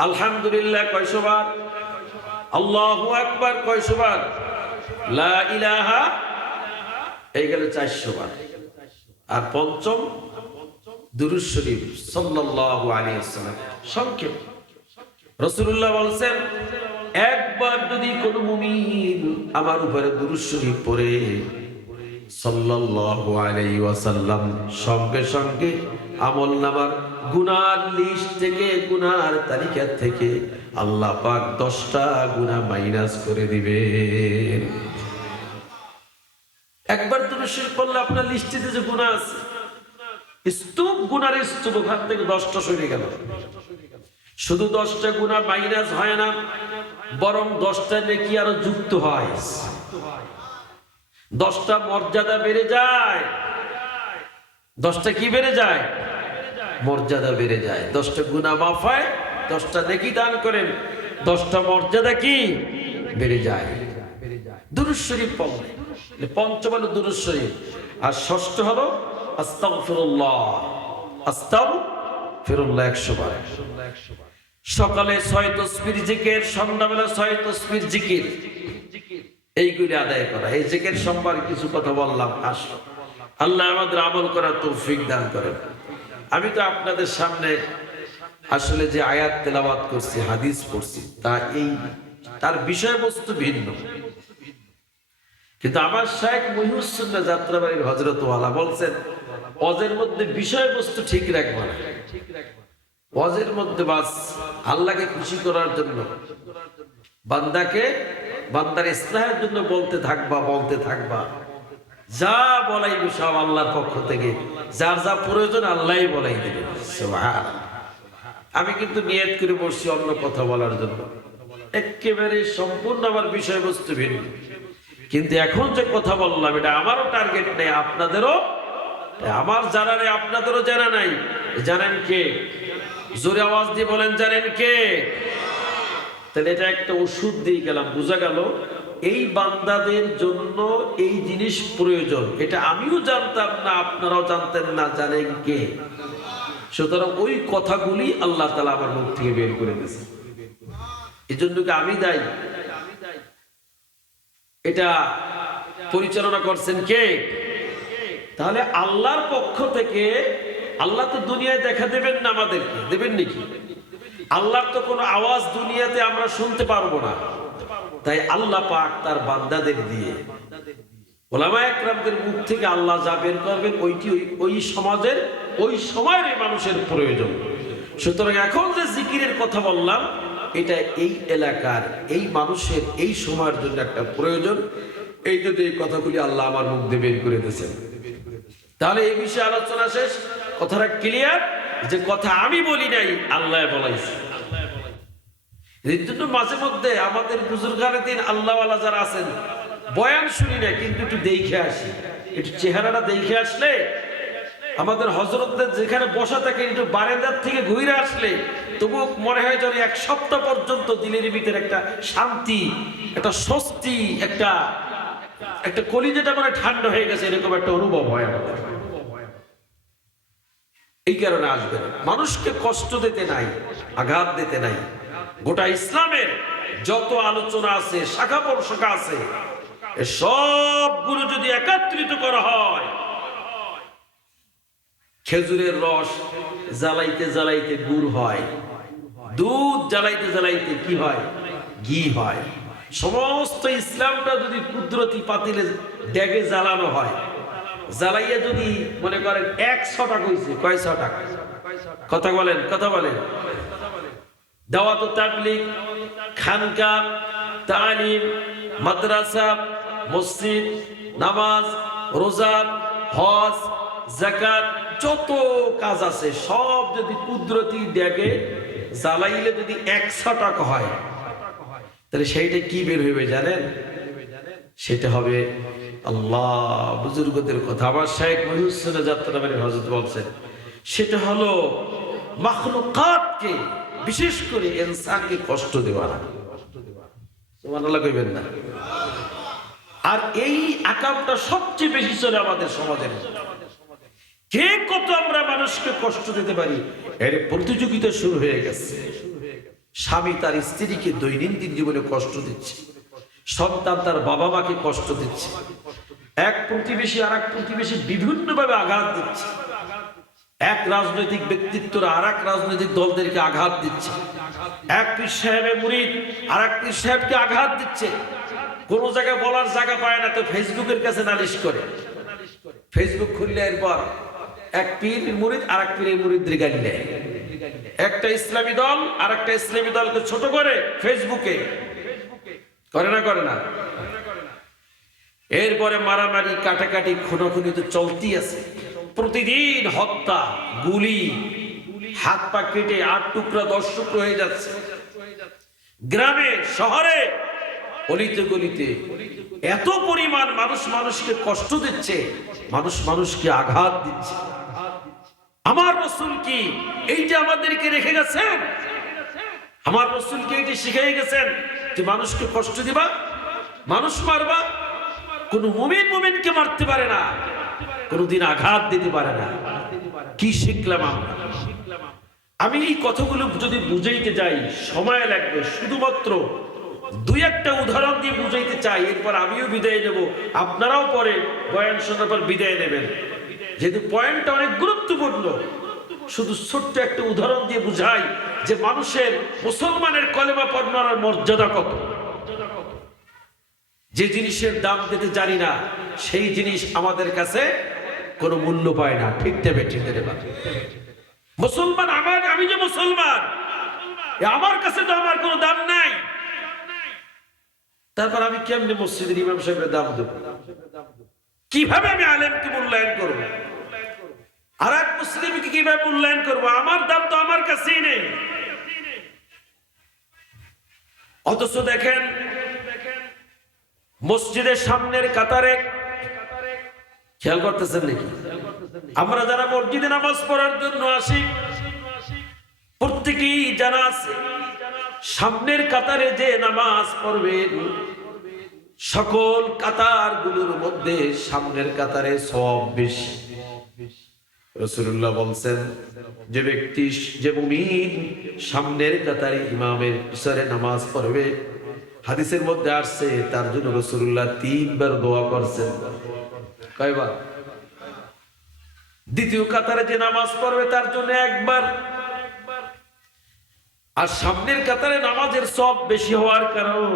আলহামদুলিল্লাহ কয়শো বার, আল্লাহু আকবার কয়শো বার, লা ইলাহা এই গেল 400 বার। আর পঞ্চম দুরূদ শরীফ সাল্লাল্লাহু আলাইহি ওয়াসাল্লাম। সংক্ষেপ রাসূলুল্লাহ বলেন, একবার যদি কোনো মুমিন আমার উপরে দুরূদ শরীফ পড়ে সাল্লাল্লাহু আলাইহি ওয়াসাল্লাম, সঙ্গে সঙ্গে আমলনামার গুনার লিস্ট থেকে, গুনার তালিকা থেকে আল্লাহ পাক 10টা গুনাহ মাইনাস করে দিবেন। একবার দুরূদ শরীফ পড়লে আপনার লিস্টে যে গুনাহ আছে, স্তূপ গুনার স্তূপ, ওখান থেকে 10টা সরে গেল। শুধু 10টা গুনাহ মাইনাস হয় না, বরং 10টা নেকি আরো যুক্ত হয়, 10টা মর্যাদা বেড়ে যায়। 10টা কি বেড়ে যায়? মর্যাদা বেড়ে যায়। 10টা গুনাহ মাফ হয়, 10টা নেকি দান করেন, 10টা মর্যাদা কি বেড়ে যায়। দুরূদ শরীফ পড়লে পঞ্চম হলো দুরূদ শরীফ, আর ষষ্ঠ হলো আস্তাগফিরুল্লাহ, আস্তাগফিরুল্লাহ 100 বার। সকালে 6 তাসবিহ জিকির, সন্ধ্যাবেলা 6 তাসবিহ জিকির, এইগুলি আদায় করা। এই জিকির সম্পর্কে কিছু কথা বললাম, আসো আল্লাহ আমাদের আমল করার তৌফিক দান করেন। আমি তো আপনাদের সামনে আসলে যে আয়াত তেলাওয়াত করছি, হাদিস পড়ছি, তার বিষয়বস্তু ভিন্ন, কিন্তু আমার শাইখ মুহিউস সুন্নাহ যাত্রাবাড়ির হযরত ওয়ালা বলছেন, ওয়াজের মধ্যে বিষয়বস্তু ঠিক রাখবা না, ওয়াজের মধ্যে বাস আল্লাহকে খুশি করার জন্য, বান্দার ইসলাহের জন্য বলতে থাকবা। যা বলাইবি সব আল্লাহর পক্ষ থেকে, যার যা প্রয়োজন আল্লাহই বলাই দিবে। সুবহানাল্লাহ। আমি কিন্তু নিয়ত করে বসছি অন্য কথা বলার জন্য, একেবারে সম্পূর্ণ আমার বিষয়বস্তু ভিন্ন। কিন্তু এখন যে কথা বললাম, এটা আমারও টার্গেট নেই, আপনাদেরও, আমার জানা নেই, আপনাদেরও জানা নাই। জানেন কে? জোরে আওয়াজ দিয়ে বলেন, জানেন কে? তাহলে এটা একটা ওষুধ দিয়ে গেলাম, বোঝা গেল এই বান্দাদের জন্য এই জিনিস প্রয়োজন। এটা আমিও জানতাম না, আপনারাও জানতেন না, জানেন কে? সুতরাং ওই কথাগুলি আল্লাহ তাআলা আমার মুখ থেকে বের করে দিয়েছে। এই জন্য কি আমি দায়ী? এটা পরিচালনা করছেন কে? তাহলে আল্লাহর পক্ষ থেকে, আল্লাহ তো দুনিয়ায় দেখা দেবেন না, আমাদেরকে দেবেন নাকি? আল্লাহর তো কোনো আওয়াজ দুনিয়াতে আমরা শুনতে পারবো না, তাই আল্লাহ পাক তার বান্দাদের দিয়ে, ওলামায়ে কেরামদের মুখ থেকে আল্লাহ যা বের করবেন, ওইটি ওই সমাজের, ওই সময়ের এই মানুষের প্রয়োজন। সুতরাং এখন যে জিকিরের কথা বললাম, এটা এই এলাকার, এই মানুষের, এই সময়ের জন্য একটা প্রয়োজন। এই জন্য এই কথাগুলি আল্লাহ আমার মুখ দিয়ে বের করে দিয়েছেন। তাহলে এই বিষয়ে আলোচনা শেষ, কথাটা ক্লিয়ার, যে কথা আমি বলি নাই, আল্লাহ বলাইছে। এর জন্য মাঝে মধ্যে আমাদের বুজুর্গানের দিন আল্লাহওয়ালা যারা আছেন, বয়ান শুনি না, কিন্তু একটু দেখে আসি, একটু চেহারাটা দেখে আসলে, আমাদের হযরতদের যেখানে বসা থাকে, একটু বারান্দার থেকে ঘুরে আসলে তবু মনে হয় যেন 1 সপ্তাহ পর্যন্ত দিলের ভিতরে একটা শান্তি, একটা স্বস্তি, একটা কলিজাটা মানে ঠান্ডা হয়ে গেছে, এরকম একটা অনুভব হয় আমাদের। এই কারণে আসবে না। মানুষকে কষ্ট দিতে নাই, আঘাত দিতে নাই। গোটা ইসলামের যত আলোচনা আছে, শাখা প্রশাখা আছে, সবগুলো যদি একত্রিত করা হয়, খেজুরের রস জ্বালাইতে জ্বালাইতে গুড় হয়, দুধ জ্বালাইতে জ্বালাইতে কি হয়? ঘি হয়। সমস্ত ইসলামটা যদি কুদরতি পাতিলে ডেগে জ্বালানো হয়, জ্বালাইয়া যদি মনে করেন 100 টাকা হয়েছে, কয়শো টাকা? কথা বলেন, কথা বলেন। দাওয়াত ও তাবলীগ, খানকা, তালিম, মাদ্রাসা, মসজিদ, নামাজ, রোজা, হজ, যাকাত, যত কাজ আছে সব যদি কুদরতি ডেগে জ্বালাইলে যদি 100 টাকা হয়, তাহলে সেইটা কি বের হইবে জানেন? সেটা হবে আল্লাহ। বুজুর্গদের কথা আমার শাইখ মহিউদ্দিন যাত্রাবাড়ি হযরত বলছেন, সেটা হলো মাখলুকাতকে, বিশেষ করে ইনসানকে কষ্ট দেওয়া না। সুবহানাল্লাহ কইবেন না? আর এই আকামটা সবচেয়ে বেশি চলে আমাদের সমাজের। কে কত আমরা মানুষকে কষ্ট দিতে পারি, এর প্রতিযোগিতা শুরু হয়ে গেছে। স্বামী তার স্ত্রীকে দৈনন্দিন জীবনে কষ্ট দিচ্ছে, সন্তান তার বাবা মাকে কষ্ট দিচ্ছে, এক প্রতিবেশী আর এক প্রতিবেশী বিভিন্নভাবে আঘাত দিচ্ছে, এক রাজনৈতিক ব্যক্তিত্বরা আর এক রাজনৈতিক দলদেরকে আঘাত দিচ্ছে, এক পীর সাহেবের মুরিদ আর এক পীর সাহেবকে আঘাত দিচ্ছে। কোন জায়গায় বলার জায়গা পায় না তো ফেসবুকের কাছে নালিশ করে। ফেসবুক খুললে এরপর এক পীর মুরিদ আর এক পীরের মুরিদদের গালি দেয়। একটা ইসলামী দল আর একটা ইসলামী দলকে ছোট করে ফেসবুকে করে না, করে না? এরপরে মারামারি, কাটাকাটি, খুনোখুনি তো চলতেই আছে। প্রতিদিন হত্যা, গুলি, হাত পা কেটে 8 টুকরা 10 টুকরো হয়ে যাচ্ছে। গ্রামে শহরে অলিতে গলিতে এত পরিমাণ মানুষ মানুষকে কষ্ট দিচ্ছে, মানুষ মানুষকে আঘাত দিচ্ছে। আমার রাসূল কি এইটা আমাদেরকে রেখে গেছেন? আমার রাসূল কি এইটা শিখিয়ে গেছেন যে মানুষকে কষ্ট দিবা, মানুষ মারবা? কোন মুমিন মুমিনকে মারতে পারে না, কোনদিন আঘাত দিতে পারে না। কি শিখলাম আমরা? আমি এই কথাগুলো যদি বুঝাইতে যাই সময় লাগবে। শুধুমাত্র 2-1টা উদাহরণ দিয়ে বুঝাইতে চাই, এরপর আমিও বিদায় নেব, আপনারাও পরে বয়ান শোনার পর বিদায় নেবেন, যেহেতু পয়েন্টটা অনেক গুরুত্বপূর্ণ। শুধু ছোট্ট একটা উদাহরণ দিয়ে বুঝাই যে মানুষের, মুসলমানের কলেমা পড়ার মর্যাদা কত। যে জিনিসের দাম দিতে জানি না, সেই জিনিস আমাদের কাছে কোনো মূল্য পায় না। ঠিক দেবে, ঠিক দেবে। মুসলমান আমি যে মুসলমান, আমার কাছে তো আমার কোনো দাম নাই। তারপর আমি কেমনে মসজিদের ইমাম সাহেবের দাম দেব? কিভাবে আমি আলেমকে মূল্যায়ন করব? আর এক মুসলিমকে কিভাবে মূল্যায়ন করব? আমার দাম তো আমার কাছেই নেই। অথচ দেখেন মসজিদের সামনের কাতারে, খেয়াল করতেছেন নাকি? আমরা যারা মসজিদে নামাজ পড়ার জন্য আসি, প্রত্যেকেই জানা আছে সামনের কাতারে যে নামাজ পড়বেন, সকল কাতারগুলোর মধ্যে সামনের কাতারে সওয়াব বেশি। রাসূলুল্লাহ বলছেন, যে ব্যক্তি, যে মুমিন সামনের কাতারে ইমামের পিছনে নামাজ পড়বে, হাদিসের মধ্যে আসছে তার জন্য রাসূলুল্লাহ 3 বার দোয়া করছেন। কয়বার? দ্বিতীয় কাতারে যে নামাজ পড়বে তার জন্য 1 বার। আর সামনের কাতারে নামাজের সওয়াব বেশি হওয়ার কারণ,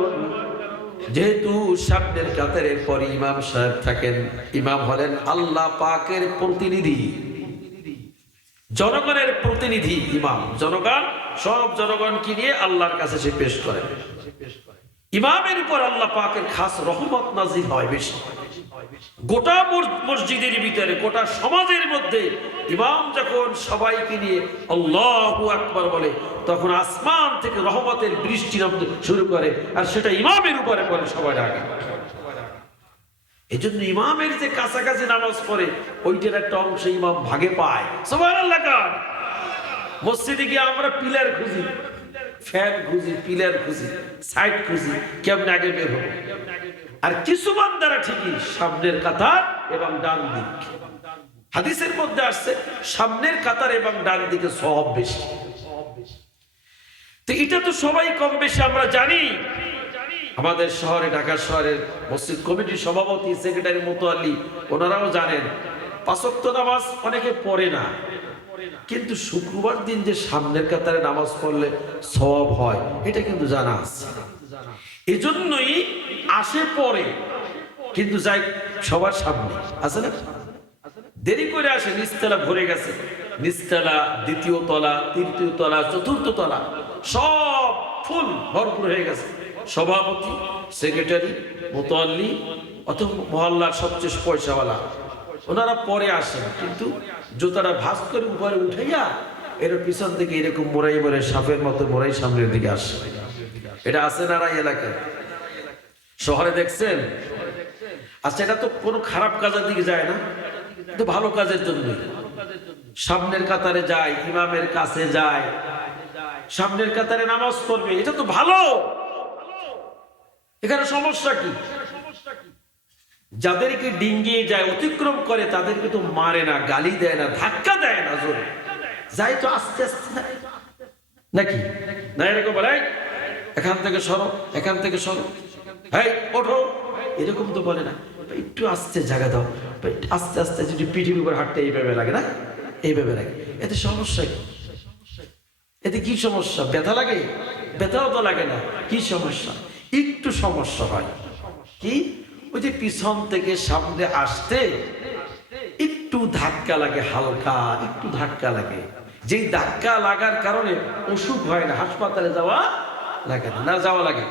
যেহেতু সামনের কাতারের পর ইমাম সাহেব থাকেন, ইমাম হলেন আল্লাহ পাকের প্রতিনিধি, জনগণের প্রতিনিধি ইমাম। জনগণ, সব জনগণকে নিয়ে আল্লাহর কাছে সে পেশ করেন। ইমামের উপর আল্লাহ পাকের খাস রহমত নাজিল হয় বেশি। গোটা মসজিদের ভিতরে, গোটা সমাজের মধ্যে ইমাম যখন সবাইকে নিয়ে আল্লাহু আকবার বলে, তখন আসমান থেকে রহমতের বৃষ্টি নামতে শুরু করে, আর সেটা ইমামের উপরে পড়ে সবার আগে। এই জন্য ইমামের যে কাছাকাছি নামাজ পড়ে, ওইটার একটা অংশ ইমাম ভাগে পায়। সুবহানাল্লাহ। মসজিদে গিয়ে আমরা পিলার খুঁজি, ফ্যান খুঁজি, পিলার খুঁজি, সাইড খুঁজি, কেমন আগে বের হবো। আর কিছু বান্দারা ঠিকই সামনের কাতার এবং ডান দিক, হাদিসের মধ্যে আসছে সামনের কাতার এবং ডান দিকে সওয়াব বেশি। তো এটা তো সবাই কম বেশি আমরা জানি। আমাদের শহরে, ঢাকা শহরের মসজিদ কমিটির সভাপতি, সেক্রেটারি, মুতোয়াল্লি, ওনারাও জানেন 5 ওয়াক্ত নামাজ অনেকে পড়ে না, কিন্তু শুক্রবার দিন যে সামনের কাতারে নামাজ পড়লে সওয়াব হয় এটা কিন্তু জানা আছে। এজন্যই আসে পড়ে, কিন্তু যাই সবার সামনে আছে না, দেরি করে আসে, নিচতলা ভরে গেছে, নিচতলা, দ্বিতীয় তলা, তৃতীয় তলা, চতুর্থ তলা সব ফুল ভরপুর হয়ে গেছে। সভাপতি, সেক্রেটারি, মুতোয়াল্লি অথবা মহল্লার সবচেয়ে পয়সাওয়ালা ওনারা পরে আসেন, কিন্তু জুতাটা ভাঁজ করে উপরে উঠাইয়া এর পিছন থেকে এরকম মোড়াই মোড়ে সাপের মতো মোড়াই সামনের দিকে আসে। এটা আছে না এই এলাকায়? শহরে দেখছেন? আচ্ছা, এটা তো কোনো খারাপ কাজের দিকে যায় না, তো ভালো কাজের জন্য সামনের কাতারে যায়, ইমামের কাছে যায়, সামনের কাতারে নামাজ পড়বে, এটা তো ভালো। এখানে সমস্যা কি? যাদেরকে ডিঙ্গিয়ে যায়, অতিক্রম করে, তাদেরকে তো মারে না, গালি দেয় না, ধাক্কা দেয় না, জোরে যাই তো আস্তে আস্তে নাকি না, এরকম বলে এখান থেকে সরো, এখান থেকে সরো, এই ওঠো, এরকম তো বলে না, একটু আস্তে জায়গা দাও, আস্তে আস্তে। যদি পিঠির উপর হাঁটতে এইভাবে লাগে না, এইভাবে লাগে, এতে সমস্যা কি? এতে কি সমস্যা? ব্যথা লাগে? ব্যথাও তো লাগে না, কি সমস্যা? একটু সমস্যা হয় কি, ওই যে পিছন থেকে সামনে আসতে একটু ধাক্কা লাগে, হালকা একটু ধাক্কা লাগে। যেই ধাক্কা লাগার কারণে অসুখ হয় না, হাসপাতালে যাওয়া লাগে না, না যাওয়া লাগে।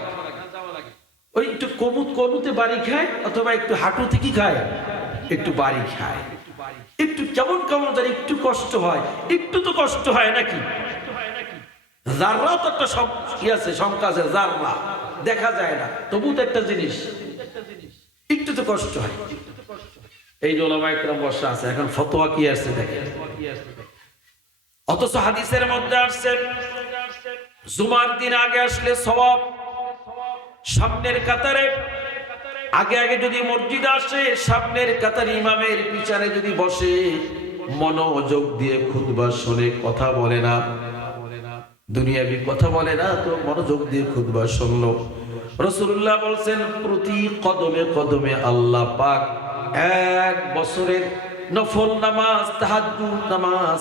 ওই একটু কনুতে বাড়ি খায়, অথবা একটু হাঁটুতে কি খায়, একটু বাড়ি খায়, একটু কেমন কেমন জানি একটু কষ্ট হয়, একটু তো কষ্ট হয় নাকি? জাররাও তো একটা কি আছে, সংখ্যা আছে, জাররা দেখা যায় না, তবু তো একটা জিনিস, একটু তো কষ্ট হয়। এই যে ওলামায়ে কেরাম বসা আছে, এখন ফতোয়া কি আসছে দেখেন। অথচ হাদিসের মধ্যে আসছে জুমার দিন আগে আসলে সওয়াব। সামনের কাতারে আগে আগে যদি মসজিদ আসে, সামনের কাতারে ইমামের পিছনে যদি বসে, মনোযোগ দিয়ে খুতবা শুনে, কথা বলে না, দুনিয়াবি কথা বলে না, তো মনোযোগ দিয়ে খুতবা শুনলো। রাসূলুল্লাহ বলছেন প্রতি কদমে কদমে আল্লাহ পাক 1 বছরের নফল নামাজ, তাহাজ্জুদ নামাজ,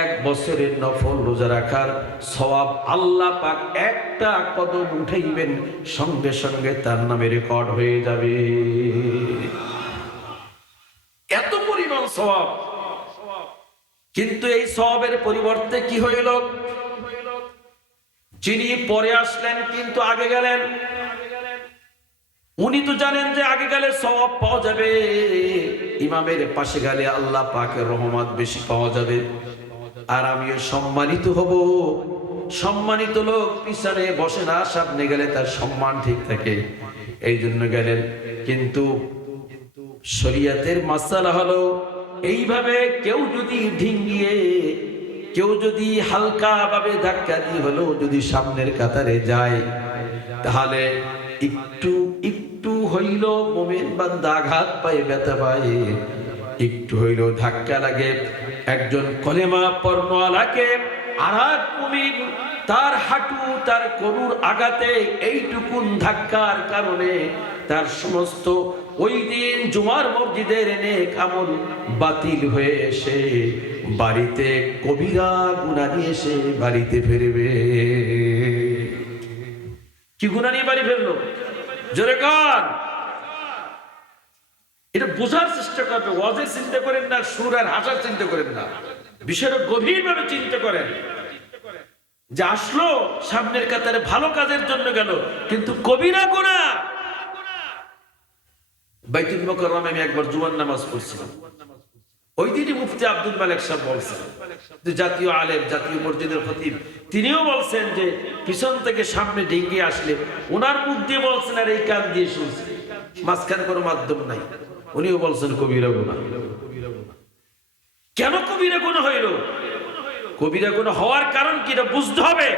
1 বছরের নফল রোজা রাখার সওয়াব আল্লাহ পাক একটা কদম উঠাইবেন, সঙ্গে সঙ্গে তার নামে রেকর্ড হয়ে যাবে। এত পরিমাণ সওয়াব। কিন্তু এই সওয়াবের পরিবর্তে কি হইল? যিনি পরে আসলেন কিন্তু আগে গেলেন, উনি তো জানেন যে আগে গেলে সওয়াব পাওয়া যাবে, ইমামের পাশে গেলে আল্লাহ পাকের রহমত বেশি পাওয়া যাবে, আর আমিও সম্মানিত হব। সম্মানিত লোক পিছনে বসে না, সামনে গেলে তার সম্মান ঠিক থাকে, এই জন্য গেলেন। কিন্তু শরীয়তের মাসালা হলো এইভাবে কেউ যদি ঢিঙ্গিয়ে, কেউ যদি হালকা ভাবে ধাক্কা দিয়ে হলো যদি সামনের কাতারে যায়, তাহলে একটু একটু হইল মুমিন বান্দা আঘাত পায়, ব্যথা পায়, একটু হইল ধাক্কা লাগে। একজন কলেমা পড়নওয়ালাকে আরেক মুমিন তার হাঁটু, তার করুর আঘাতে, এইটুকুন ধাক্কার কারণে তার সমস্ত ওই দিন জুমার মসজিদের নেক আমল বাতিল হয়ে এসে বাড়িতে কবিরা গুনাহ নিয়ে এসে বাড়িতে ফিরবে। কি গুনাহ নিয়ে বাড়ি ফিরলো? জোরে কান। এটা বোঝার চেষ্টা করবে। ওয়াজের চিন্তা করেন না, সুর আর হাসার চিন্তা করেন না, বিষয়টা গভীরভাবে চিন্তা করেন যে আসলো সামনের কাতারে ভালো কাজের জন্য গেল, কিন্তু কবিরা গুনাহ। বাইতুল মুকাররমে আমি একবার জুমার নামাজ পড়ছিলাম, ওই দিনই মুফতি আব্দুল মালিক সাহেব বলছেন, যে জাতীয় আলেম, জাতীয় মসজিদের খতিব, তিনিও বলছেন যে পিছন থেকে সামনে ঢিঙ্গি আসলে ওনার মুখ দিয়ে বলছেন আর এই কান দিয়ে শুনছে, মাঝখানে কোনো মাধ্যম নাই, উনিও বলছেন কবিরা গুনাহ। কেন কবিরা গুনাহ হইল? কবিরা গুনাহ হওয়ার কারণ কি এটা বুঝতে হবে,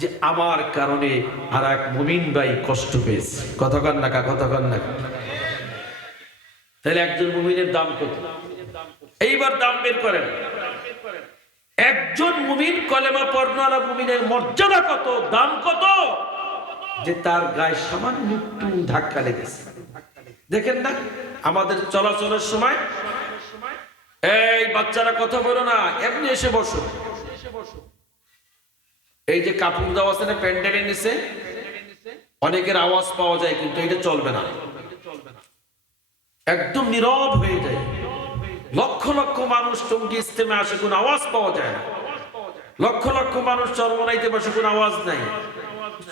যে আমার কারণে আর এক মুমিন ভাই কষ্ট পেয়েছে। কতক্ষণ না, কতক্ষণ না। তাহলে একজন মুমিনের দাম কত? এইবার দাম বের করেন। একজন মুমিন, কলেমা পড়নেওয়ালা মুমিনের মর্যাদা কত, দাম কত, যে তার গায়ে সামান্য একটু ধাক্কা লেগেছে। দেখেন না আমাদের চলাচলের সময়, এই বাচ্চারা কথা বলো না, এমনি এসে বসো। এই যে কাপড় দেওয়া আছে না প্যান্ডেলের নিচে, অনেকের আওয়াজ পাওয়া যায়, কিন্তু এটা চলবে না, একদম নীরব হয়ে যায়। লক্ষ লক্ষ মানুষ টঙ্গী ইজতেমে আসে, কোনো আওয়াজ পাওয়া যায় না। লক্ষ লক্ষ মানুষ চরমনাইতে বসে, কোনো আওয়াজ নাই।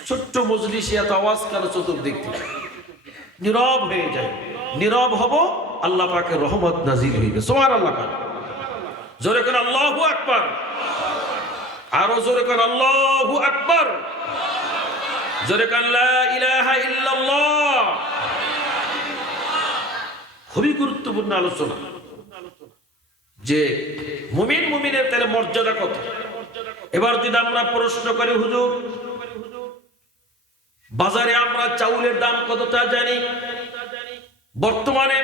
ছোট্ট মজলিসে এত আওয়াজ কেন? চতুর্দিক থেকে নীরব হয়ে যায়। নীরব হব, আল্লাহ পাকের রহমত নাজিল হইবে। সুবহানাল্লাহ। জোরে করে আল্লাহু আকবার, আরো জোরে করে আল্লাহু আকবার, জোরে করে লা ইলাহা ইল্লাল্লাহ। খুবই গুরুত্বপূর্ণ আলোচনা যে মুমিন মুমিনের তাহলে মর্যাদা কত। এবার যদি আমরা প্রশ্ন করি, হুজুর বাজারে আমরা চাউলের দাম কতটা জানি? বর্তমানে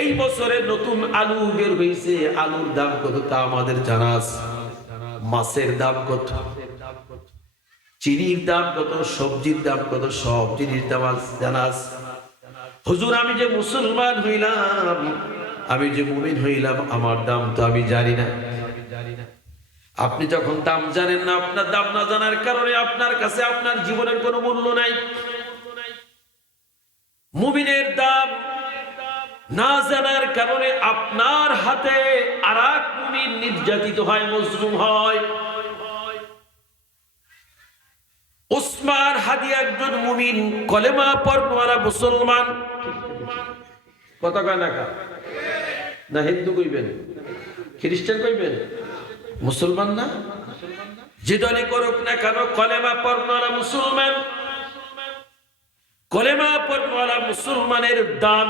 এই বছরে নতুন আলু বের হয়েছে, আলুর দাম কত তা আমাদের জানা আছে। মাছের দাম কত, চিনির দাম কত, সবজির দাম কত, সব জিনিস দাম জানা আছে। হুজুর আমি যে মুসলমান হইলাম, আমি যে মুমিন হইলাম, আমার দাম তো আমি জানি না। আপনি যখন দাম জানেন না, আপনার দাম না জানার কারণে আপনার কাছে আপনার জীবনের কোনো মূল্য নাই। মুমিনের দাম না জানার কারণে আপনার হাতে আরেক মুমিন নির্যাতিত হয়, মজলুম হয়। উসমান হাদি একজন মুমিন, কলেমা পড়নেওয়ালা মুসলমান। কথা কয় না হিন্দু কইবেন, খ্রিস্টান কইবেন, মুসলমান না? যে দলই করুক না কেন, কলেমা পড়নেওয়ালা মুসলমান। কলেমা পড়নেওয়ালা মুসলমানের দাম,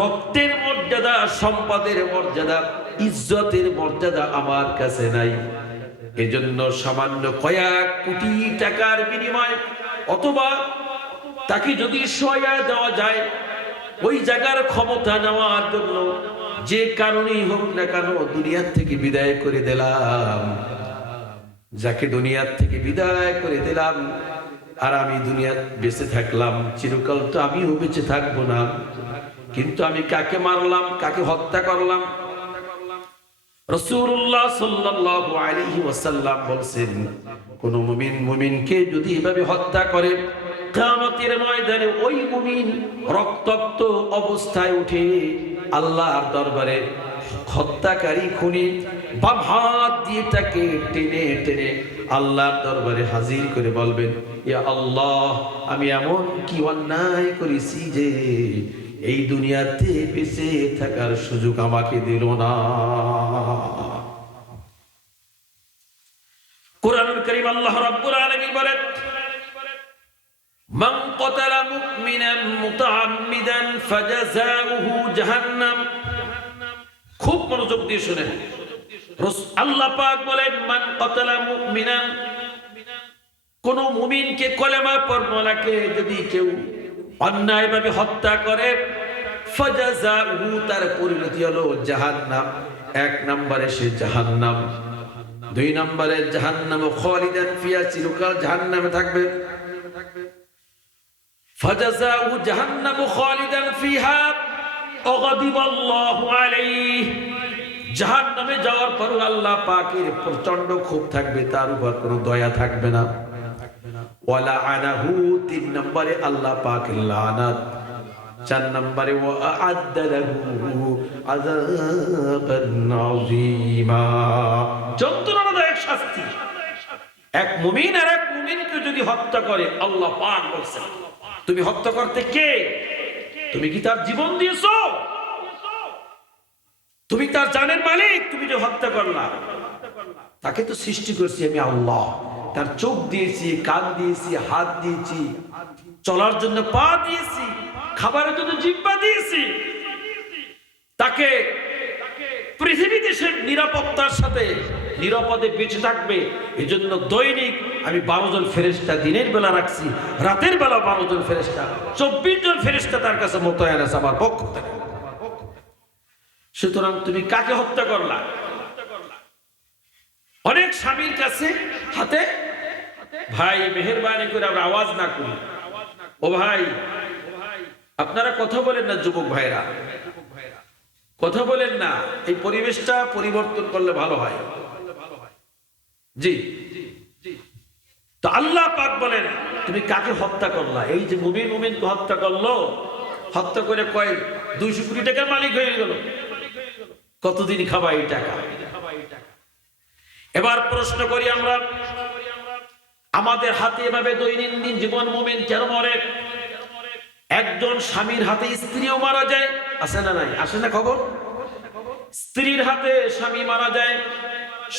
রক্তের মর্যাদা, সম্পদের মর্যাদা, ইজ্জতের মর্যাদা আমার কাছে নাই। এজন্য সামান্য কয়েক কোটি টাকার বিনিময়ে অথবা তাকে যদি সহায়তা দেওয়া যায়, ওই জায়গার ক্ষমতা নেওয়ার জন্য যে কারণেই হোক না কেন দুনিয়ার থেকে বিদায় করে দিলাম। যাকে দুনিয়ার থেকে বিদায় করে দিলাম, আর আমি দুনিয়ায় বেঁচে থাকলাম, চিরকাল তো আমিও বেঁচে থাকবো না, কিন্তু আমি কাকে মারলাম, কাকে হত্যা করলাম? রাসূলুল্লাহ সাল্লাল্লাহু আলাইহি ওয়াসাল্লাম বলেন, কোন মুমিন মুমিনকে যদি এভাবে হত্যা করে, কিয়ামতের ময়দানে ওই মুমিন রক্তাক্ত অবস্থায় উঠে আল্লাহর দরবারে হত্যাকারী খুনি বাম হাত দিয়ে তাকে টেনে টেনে আল্লাহর দরবারে হাজির করে বলবেন, ইয়া আল্লাহ, আমি এমন কি অন্যায় করেছি যে এই দুনিয়াতে বেঁচে থাকার সুযোগ আমাকে দিল না। কুরআনুল কারীম আল্লাহ রাব্বুল আলামিন বলেন, মান ক্বাতালা মুমিনান মুতাআম্মিদান ফাজাযাউহু জাহান্নাম। খুব মনোযোগ দিয়ে শুনেন, আল্লাহ পাক বলেন, মান ক্বাতালা মুমিনান, কোন মুমিনকে, কলেমা পড়নেওয়ালাকে যদি কেউ অন্যায়ভাবে হত্যা করে, ফাজাযাউহু, তার পরিণতি হলো জাহান্নাম। এক নম্বরে সে জাহান্নাম, দুই নম্বরে জাহান্নাম খালিদান ফিহা, চিরকাল জাহান্নামে থাকবে। ফাজাযাউহু জাহান্নাম খালিদান ফিহা ওয়াগাদিবাল্লাহু আলাইহি, জাহান্নামে যাওয়ার পর আল্লাহ পাকের প্রচন্ড ক্ষোভ থাকবে, তার উপর কোনো দয়া থাকবে না। ওয়ালা আনাহু, তিন নম্বরে আল্লাহ পাকের লানাত। চার নম্বরে ওয়াআদ্দা লাহু আযাবান আযীমা, যন্ত্রণাদায়ক শাস্তি। এক মুমিন আর এক মুমিনকে যদি হত্যা করে, আল্লাহ পাক বলেন, তুমি হত্যা করতে কে? তুমি কি তার জীবন দিয়েছো? তুমি তার জানের মালিক? তুমি যে হত্যা করলা, তাকে তো সৃষ্টি করছি আমি আল্লাহ, তার চোখ দিয়েছি, কান দিয়েছি, হাত দিয়েছি, চলার জন্য পা দিয়েছি, খাবারের জন্য জিহ্বা দিয়েছি, তাকে পৃথিবীতে সে নিরাপত্তার সাথে নিরাপদে বেঁচে থাকবে। এই জন্য দৈনিক আমি 12 জন ফেরেশতা দিনের বেলা রাখছি, রাতের বেলা 12 জন ফেরেশতা, 24 জন ফেরেশতা তার কাছে মোতায়েন আছে আমার পক্ষ থেকে। সুতরাং তুমি কাকে হত্যা করলা? অনেক স্বামীর কাছে হাতে, ভাই মেহেরবানি করে আমরা আওয়াজ না করি, ও ভাই আপনারা কথা বলেন না, যুবক ভাইরা কথা বলেন না, এই পরিবেশটা পরিবর্তন করলে ভালো হয়। জি, তো আল্লাহ পাক বলেন তুমি কাকে হত্যা করলা? এই যে মুমিনকে হত্যা করলো, হত্যা করে কয় 200 কোটি টাকার মালিক হয়ে গেল, কতদিন খাবা এই টাকা? এবার প্রশ্ন করি আমরা, আমাদের হাতে এভাবে দৈনন্দিন জীবন মুমিন কেন মরে? একজন স্বামীর হাতে স্ত্রীও মারা যায়, আছে না নাই? আসে না খবর? স্ত্রীর হাতে স্বামী মারা যায়,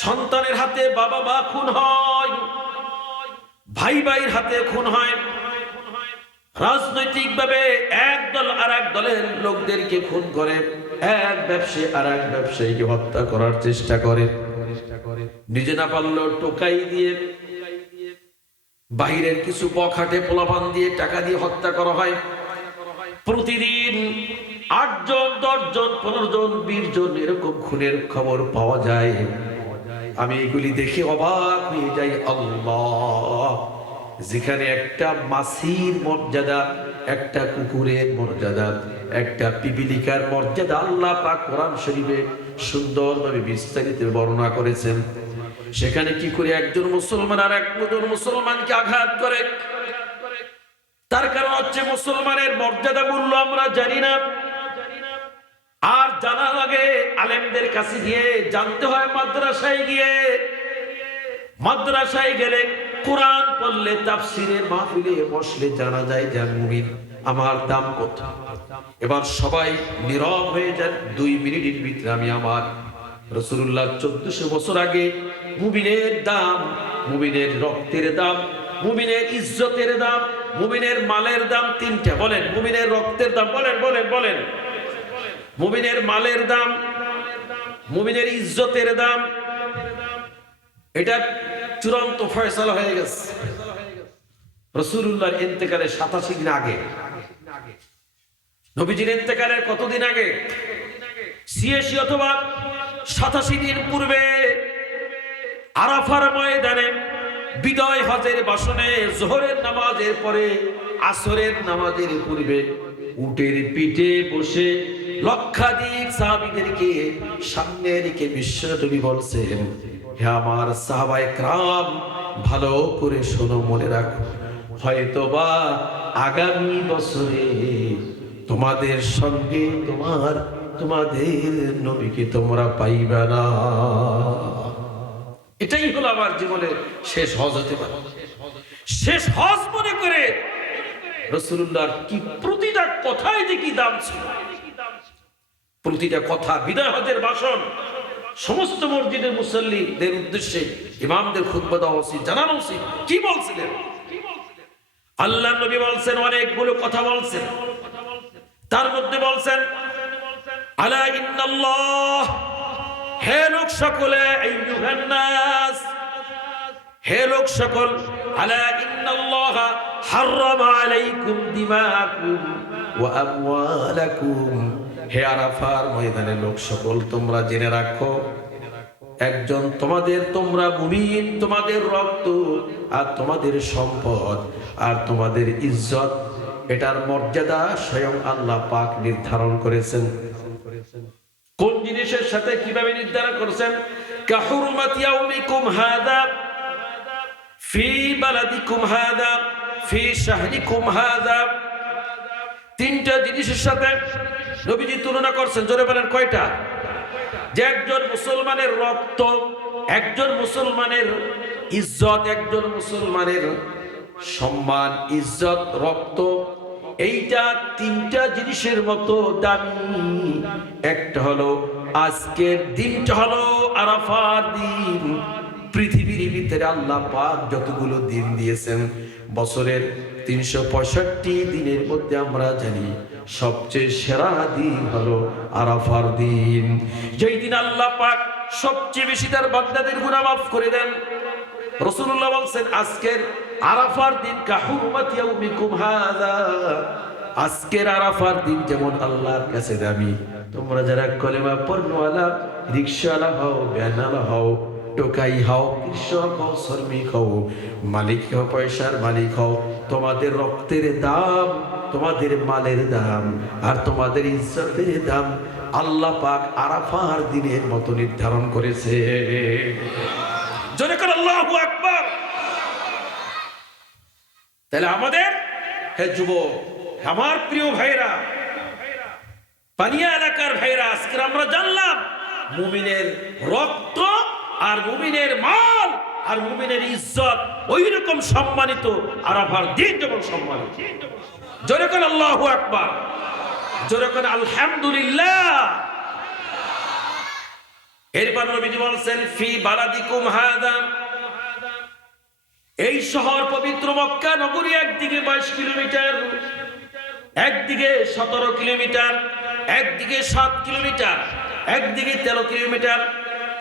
সন্তানের হাতে বাবা মা খুন হয়, ভাই ভাইয়ের হাতে খুন হয়, রাজনৈতিক ভাবে এক দল আর এক দলের লোকদেরকে খুন করে, এক ব্যবসায়ী আর এক ব্যবসায়ীকে হত্যা করার চেষ্টা করে, নিজে না পারলেও টোকাই দিয়ে, বাহিরের কিছু বখাটে পোলাপান দিয়ে, টাকা দিয়ে হত্যা করা হয়। প্রতিদিন 8 জন 10 জন 15 জন 20 জন এরকম খুনের খবর পাওয়া যায়। আমি এগুলি দেখে অবাক হয়ে যাই। আল্লাহ, যেখানে একটা মাছির মর্যাদা, একটা কুকুরের মর্যাদা, একটা পিপিলিকার মর্যাদা আল্লাহ পাক কোরআন শরীফে সুন্দরভাবে বিস্তারিত বর্ণনা করেছেন, সেখানে কি করে একজন মুসলমান আর একজন মুসলমানকে আঘাত করে? তার কারণ হচ্ছে মুসলমানের মর্যাদা মূল্য আমরা জানি না, আর জানার আগে আলেমদের কাছে গিয়ে জানতে হয়। মাদ্রাসায় গেলে, কোরআন পড়লে, তাফসীরের মাহফিলে বসলে জানা যায় যে মুমিন আমার দাম কত। এবার সবাই নীরব হয়ে যান। 2 মিনিটের ভিতরে আমি আমার রাসূলুল্লাহ 1400 বছর আগে মুমিনের দাম, মুমিনের রক্তের দাম, মুমিনের ইজ্জতের দাম, মুমিনের মালের দাম 3টা। বলেন, মুমিনের রক্তের দাম, বলেন বলেন বলেন, মুমিনের মালের দাম, মুমিনের ইজ্জতের দাম, এটা চূড়ান্ত ফয়সালা হয়ে গেছে রাসূলুল্লাহর ইন্তেকালের 87 দিন আগে। নবীজির ইন্তেকালের কতদিন আগে? 86 অথবা 87 দিন পূর্বে আরাফার ময়দানে বিদায় হজের ভাষণে যোহরের নামাজের পরে, আসরের নামাজের পূর্বে উটের পিঠে বসে লক্ষাধিক সাহাবীদেরকে সামনে রেখে বিশ্বনবী বলছেন, হে আমার সাহাবায়ে কেরাম, ভালো করে শোনো, মনে রাখো, হয়তোবা আগামী বছরে তোমাদের সঙ্গে তোমাদের নবীকে তোমরা পাইবে না। এটাই হলো আমার জীবনের শেষ হজ হতে পারে। শেষ হজ মনে করে রাসূলুল্লাহর কি প্রতিটা কথায় যে কি দাম ছিল, প্রতিটা কথা। বিদায় হজের ভাষণ সমস্ত মসজিদের মুসল্লিদের উদ্দেশ্যে ইমামদের খুতবা দেওয়া উচিত, জানানো উচিত। কি বলছিলেন? আল্লাহ নবী বলছেন, অনেকগুলো কথা বলছেন, তার মধ্যে বলছেন, আলা ইন্নাল্লাহ, হে লোক সকলে, আইয়ুহান নাস, হে লোক সকল, আলা ইন্নাল্লাহ হারামা আলাইকুম দিমাকুম ওয়া আমওয়ালাকুম, হে আরাফার ময়দানে লোক সকল, তোমরা জেনে রাখো, একজন তোমরা মুমিন, তোমাদের রক্ত আর তোমাদের সম্পদ আর তোমাদের ইজ্জত, এটার মর্যাদা স্বয়ং আল্লাহ পাক নির্ধারণ করেছেন। কোন জিনিসের সাথে কিভাবে নির্ধারণ করেছেন? কাহুরমাতি ইয়াউমিকুম হাদা ফি বালাদিকুম হাদা ফি শাহরিকুম হাদা, 3টা জিনিসের সাথে নবীজি তুলনা করছেন। জোরে বলেন, কয়টা? যে একজন মুসলমানের রক্ত, একজন মুসলমানের ইজ্জত, একজন মুসলমানের সম্মান, ইজ্জত, রক্ত, এইটা 3টা জিনিসের মতো দামি। একটা হলো আজকের দিনটা হলো আরাফার দিন। পৃথিবীর ভিতরে আল্লাহ পাক যতগুলো দিন দিয়েছেন, বছরের 365 দিনের মধ্যে আমরা জানি সবচেয়ে সেরা দিন হলো আরাফার দিন, যেই দিন আল্লাহ পাক সবচেয়ে বেশি তার বান্দাদের গুনাহ মাফ করে দেন। রাসূলুল্লাহ বলছেন, আজকের আরাফার দিন কাহুরমাতি ইয়াউমিকুম হাযা, আজকের আরাফার দিন যেমন আল্লাহর কাছে দামি, তোমরা যারা কলেমা পড়নওয়ালা, রিকশাওয়ালা হও, ভ্যানওয়ালা হও, টোকাই হও, কৃষক হও, শ্রমিক হও, মালিক হও, পয়সার মালিক হও, তোমাদের রক্তের দাম, তোমাদের মালের দাম আর তোমাদের ইজ্জতের দাম আল্লাহ পাক আরাফার দিনের মতো নির্ধারণ করেছে। জোরে করে আল্লাহু আকবার। তাহলে আমাদের, হে যুবক, আমার প্রিয় ভাইরা, পানিয়া এলাকার ভাইরা, আজকে আমরা জানলাম মুমিনের রক্ত আর মুমিনের মাল আর মুমিনের ইজ্জত ওই রকম সম্মানিত আরাফার দিন যেমন সম্মানিত। জোরে করে আল্লাহু আকবার, জোরে করে আলহামদুলিল্লাহ। এরপর নবীজি বলছেন ফি বালাদিকুম হাযা, এই শহর পবিত্র মক্কা নগরী একদিকে 22 কিলোমিটার, একদিকে 17 কিলোমিটার, একদিকে 7 কিলোমিটার, একদিকে 13 কিলোমিটার।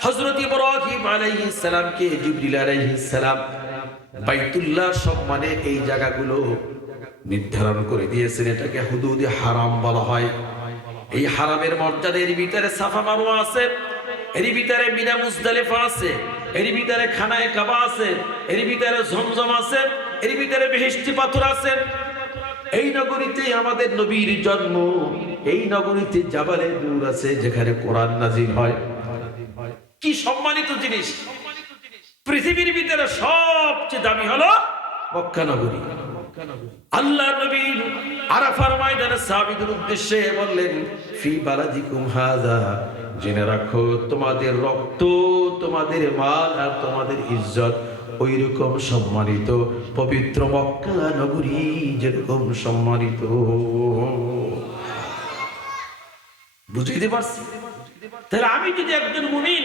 হযরত ইব্রাহিম আলাইহিস সালামকে জিবরিল আলাইহিস সালাম বাইতুল্লাহ সম্মানে এই জায়গাগুলো নির্ধারণ করে দিয়েছেন। এটাকে হুদুদে হারাম বলা হয়। এই হারামের মর্যাদার ভিতরে সাফা মারওয়া আছে, এর ভিতরে মিনা মুজদালিফা আছে, এর ভিতরে খানায়ে কাবা আছে, এর ভিতরে জমজম আছে, এর ভিতরে বেহেশতি পাথর আছে। এই নগরীতে আমাদের নবীর জন্ম, এই নগরীতে জাবালে নূর আছে যেখানে কোরআন নাযিল হয়। কি সম্মানিত জিনিস! পৃথিবীর ভিতরে সবচেয়ে দামি হলো মক্কা নগরী। আল্লাহ নবী আরাফার ময়দানে সাহাবীদের উদ্দেশ্যে বললেন ফি বালাদিকুম হাযা, জেনে রাখো তোমাদের রক্ত, তোমাদের মাল আর তোমাদের ইজ্জত ওই রকম সম্মানিত পবিত্র মক্কা নগরী যেরকম সম্মানিত। বুঝতে পারছি? তাহলে আমি যদি একজন মুমিন,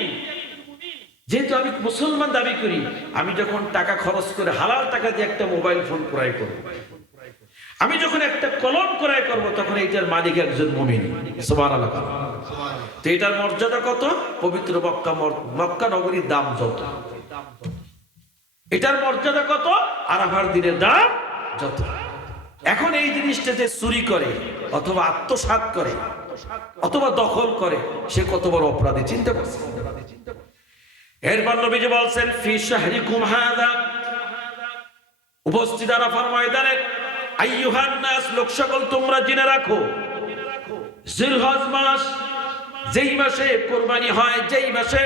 যেহেতু আমি মুসলমান দাবি করি, আমি যখন টাকা খরচ করে হালাল টাকা দিয়ে একটা মোবাইল ফোন ক্রয় করব, আমি যখন একটা কলম ক্রয় করব, তখন এইটার মালিক একজন মুমিন। সুবহানাল্লাহ। তো এটার মর্যাদা কত? পবিত্র মক্কা নগরীর দাম যত, এটার মর্যাদা কত? আরাফার দিনের দাম যত। এখন এই জিনিসটা যে চুরি করে অথবা আত্মসাৎ করে অথবা দখল করে, সে কত বড় অপরাধী চিন্তা করছে। এরপর নবীজি বলছেন ফি শাহরিকুম হাযা, উপস্থিত আরাফার ময়দানে আইয়ুহান নাস, লোক সকল তোমরা জেনে রাখো, জিলহজ মাস, যেই মাসে কুরবানি হয়, যেই মাসে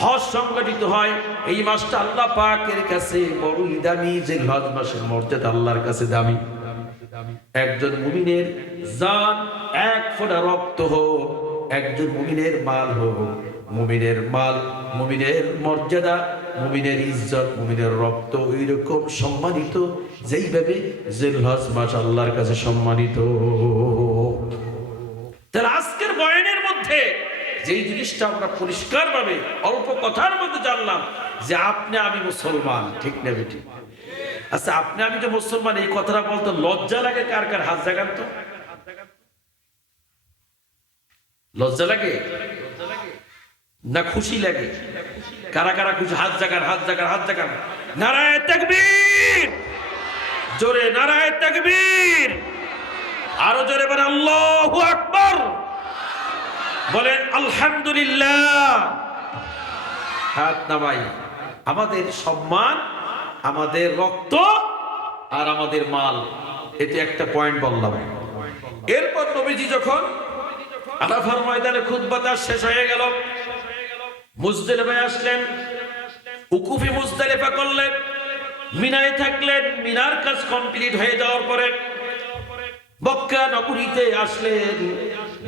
হজ সংগঠিত হয়, এই মাসটা আল্লাহ পাকের কাছে বড়ই দামি। জিলহজ মাসের মর্যাদা আল্লাহর কাছে দামি। একজন মুমিনের জান, এক ফোঁটা রক্ত হোক, একজন মুমিনের মাল হোক, মুমিনের মাল, মুমিনের মর্যাদা, মুমিনের ইজ্জত, মুমিনের রক্ত ওই রকম সম্মানিত যেইভাবে জিলহজ মাস আল্লাহর কাছে সম্মানিত। তাহলে আজকের বয়ানের মধ্যে যেই জিনিসটা আমরা পরিষ্কার ভাবে অল্প কথার মধ্যে জানলাম যে আপনি আমি মুসলমান, ঠিক না বেটি? আচ্ছা, আপনি আমি যে মুসলমান, এই কথাটা বলতে লজ্জা লাগে কার কার? হাত জাগান তো। লজ্জা লাগে না খুশি লাগে? কারা কারা খুশি? হাত জাগান, হাত জাগান, হাত জাগান। নারায়ে তাকবীর, জোরে নারায়ে তাকবীর, আরো জোরে বলেন আল্লাহু আকবার, বলেন আলহামদুলিল্লাহ। হাত নামাই। আমাদের সম্মান, আমাদের রক্ত আর আমাদের মাল, এটা একটা পয়েন্ট বললাম। এরপর নবীজি যখন আরাফার ময়দানে খুতবাটা শেষ হয়ে গেল, মুজদালিফায় আসলেন, উকুফে মুজদালিফা করলেন, মিনায় থাকলেন। মিনার কাজ কমপ্লিট হয়ে যাওয়ার পরে মক্কা নগরীতে আসলেন।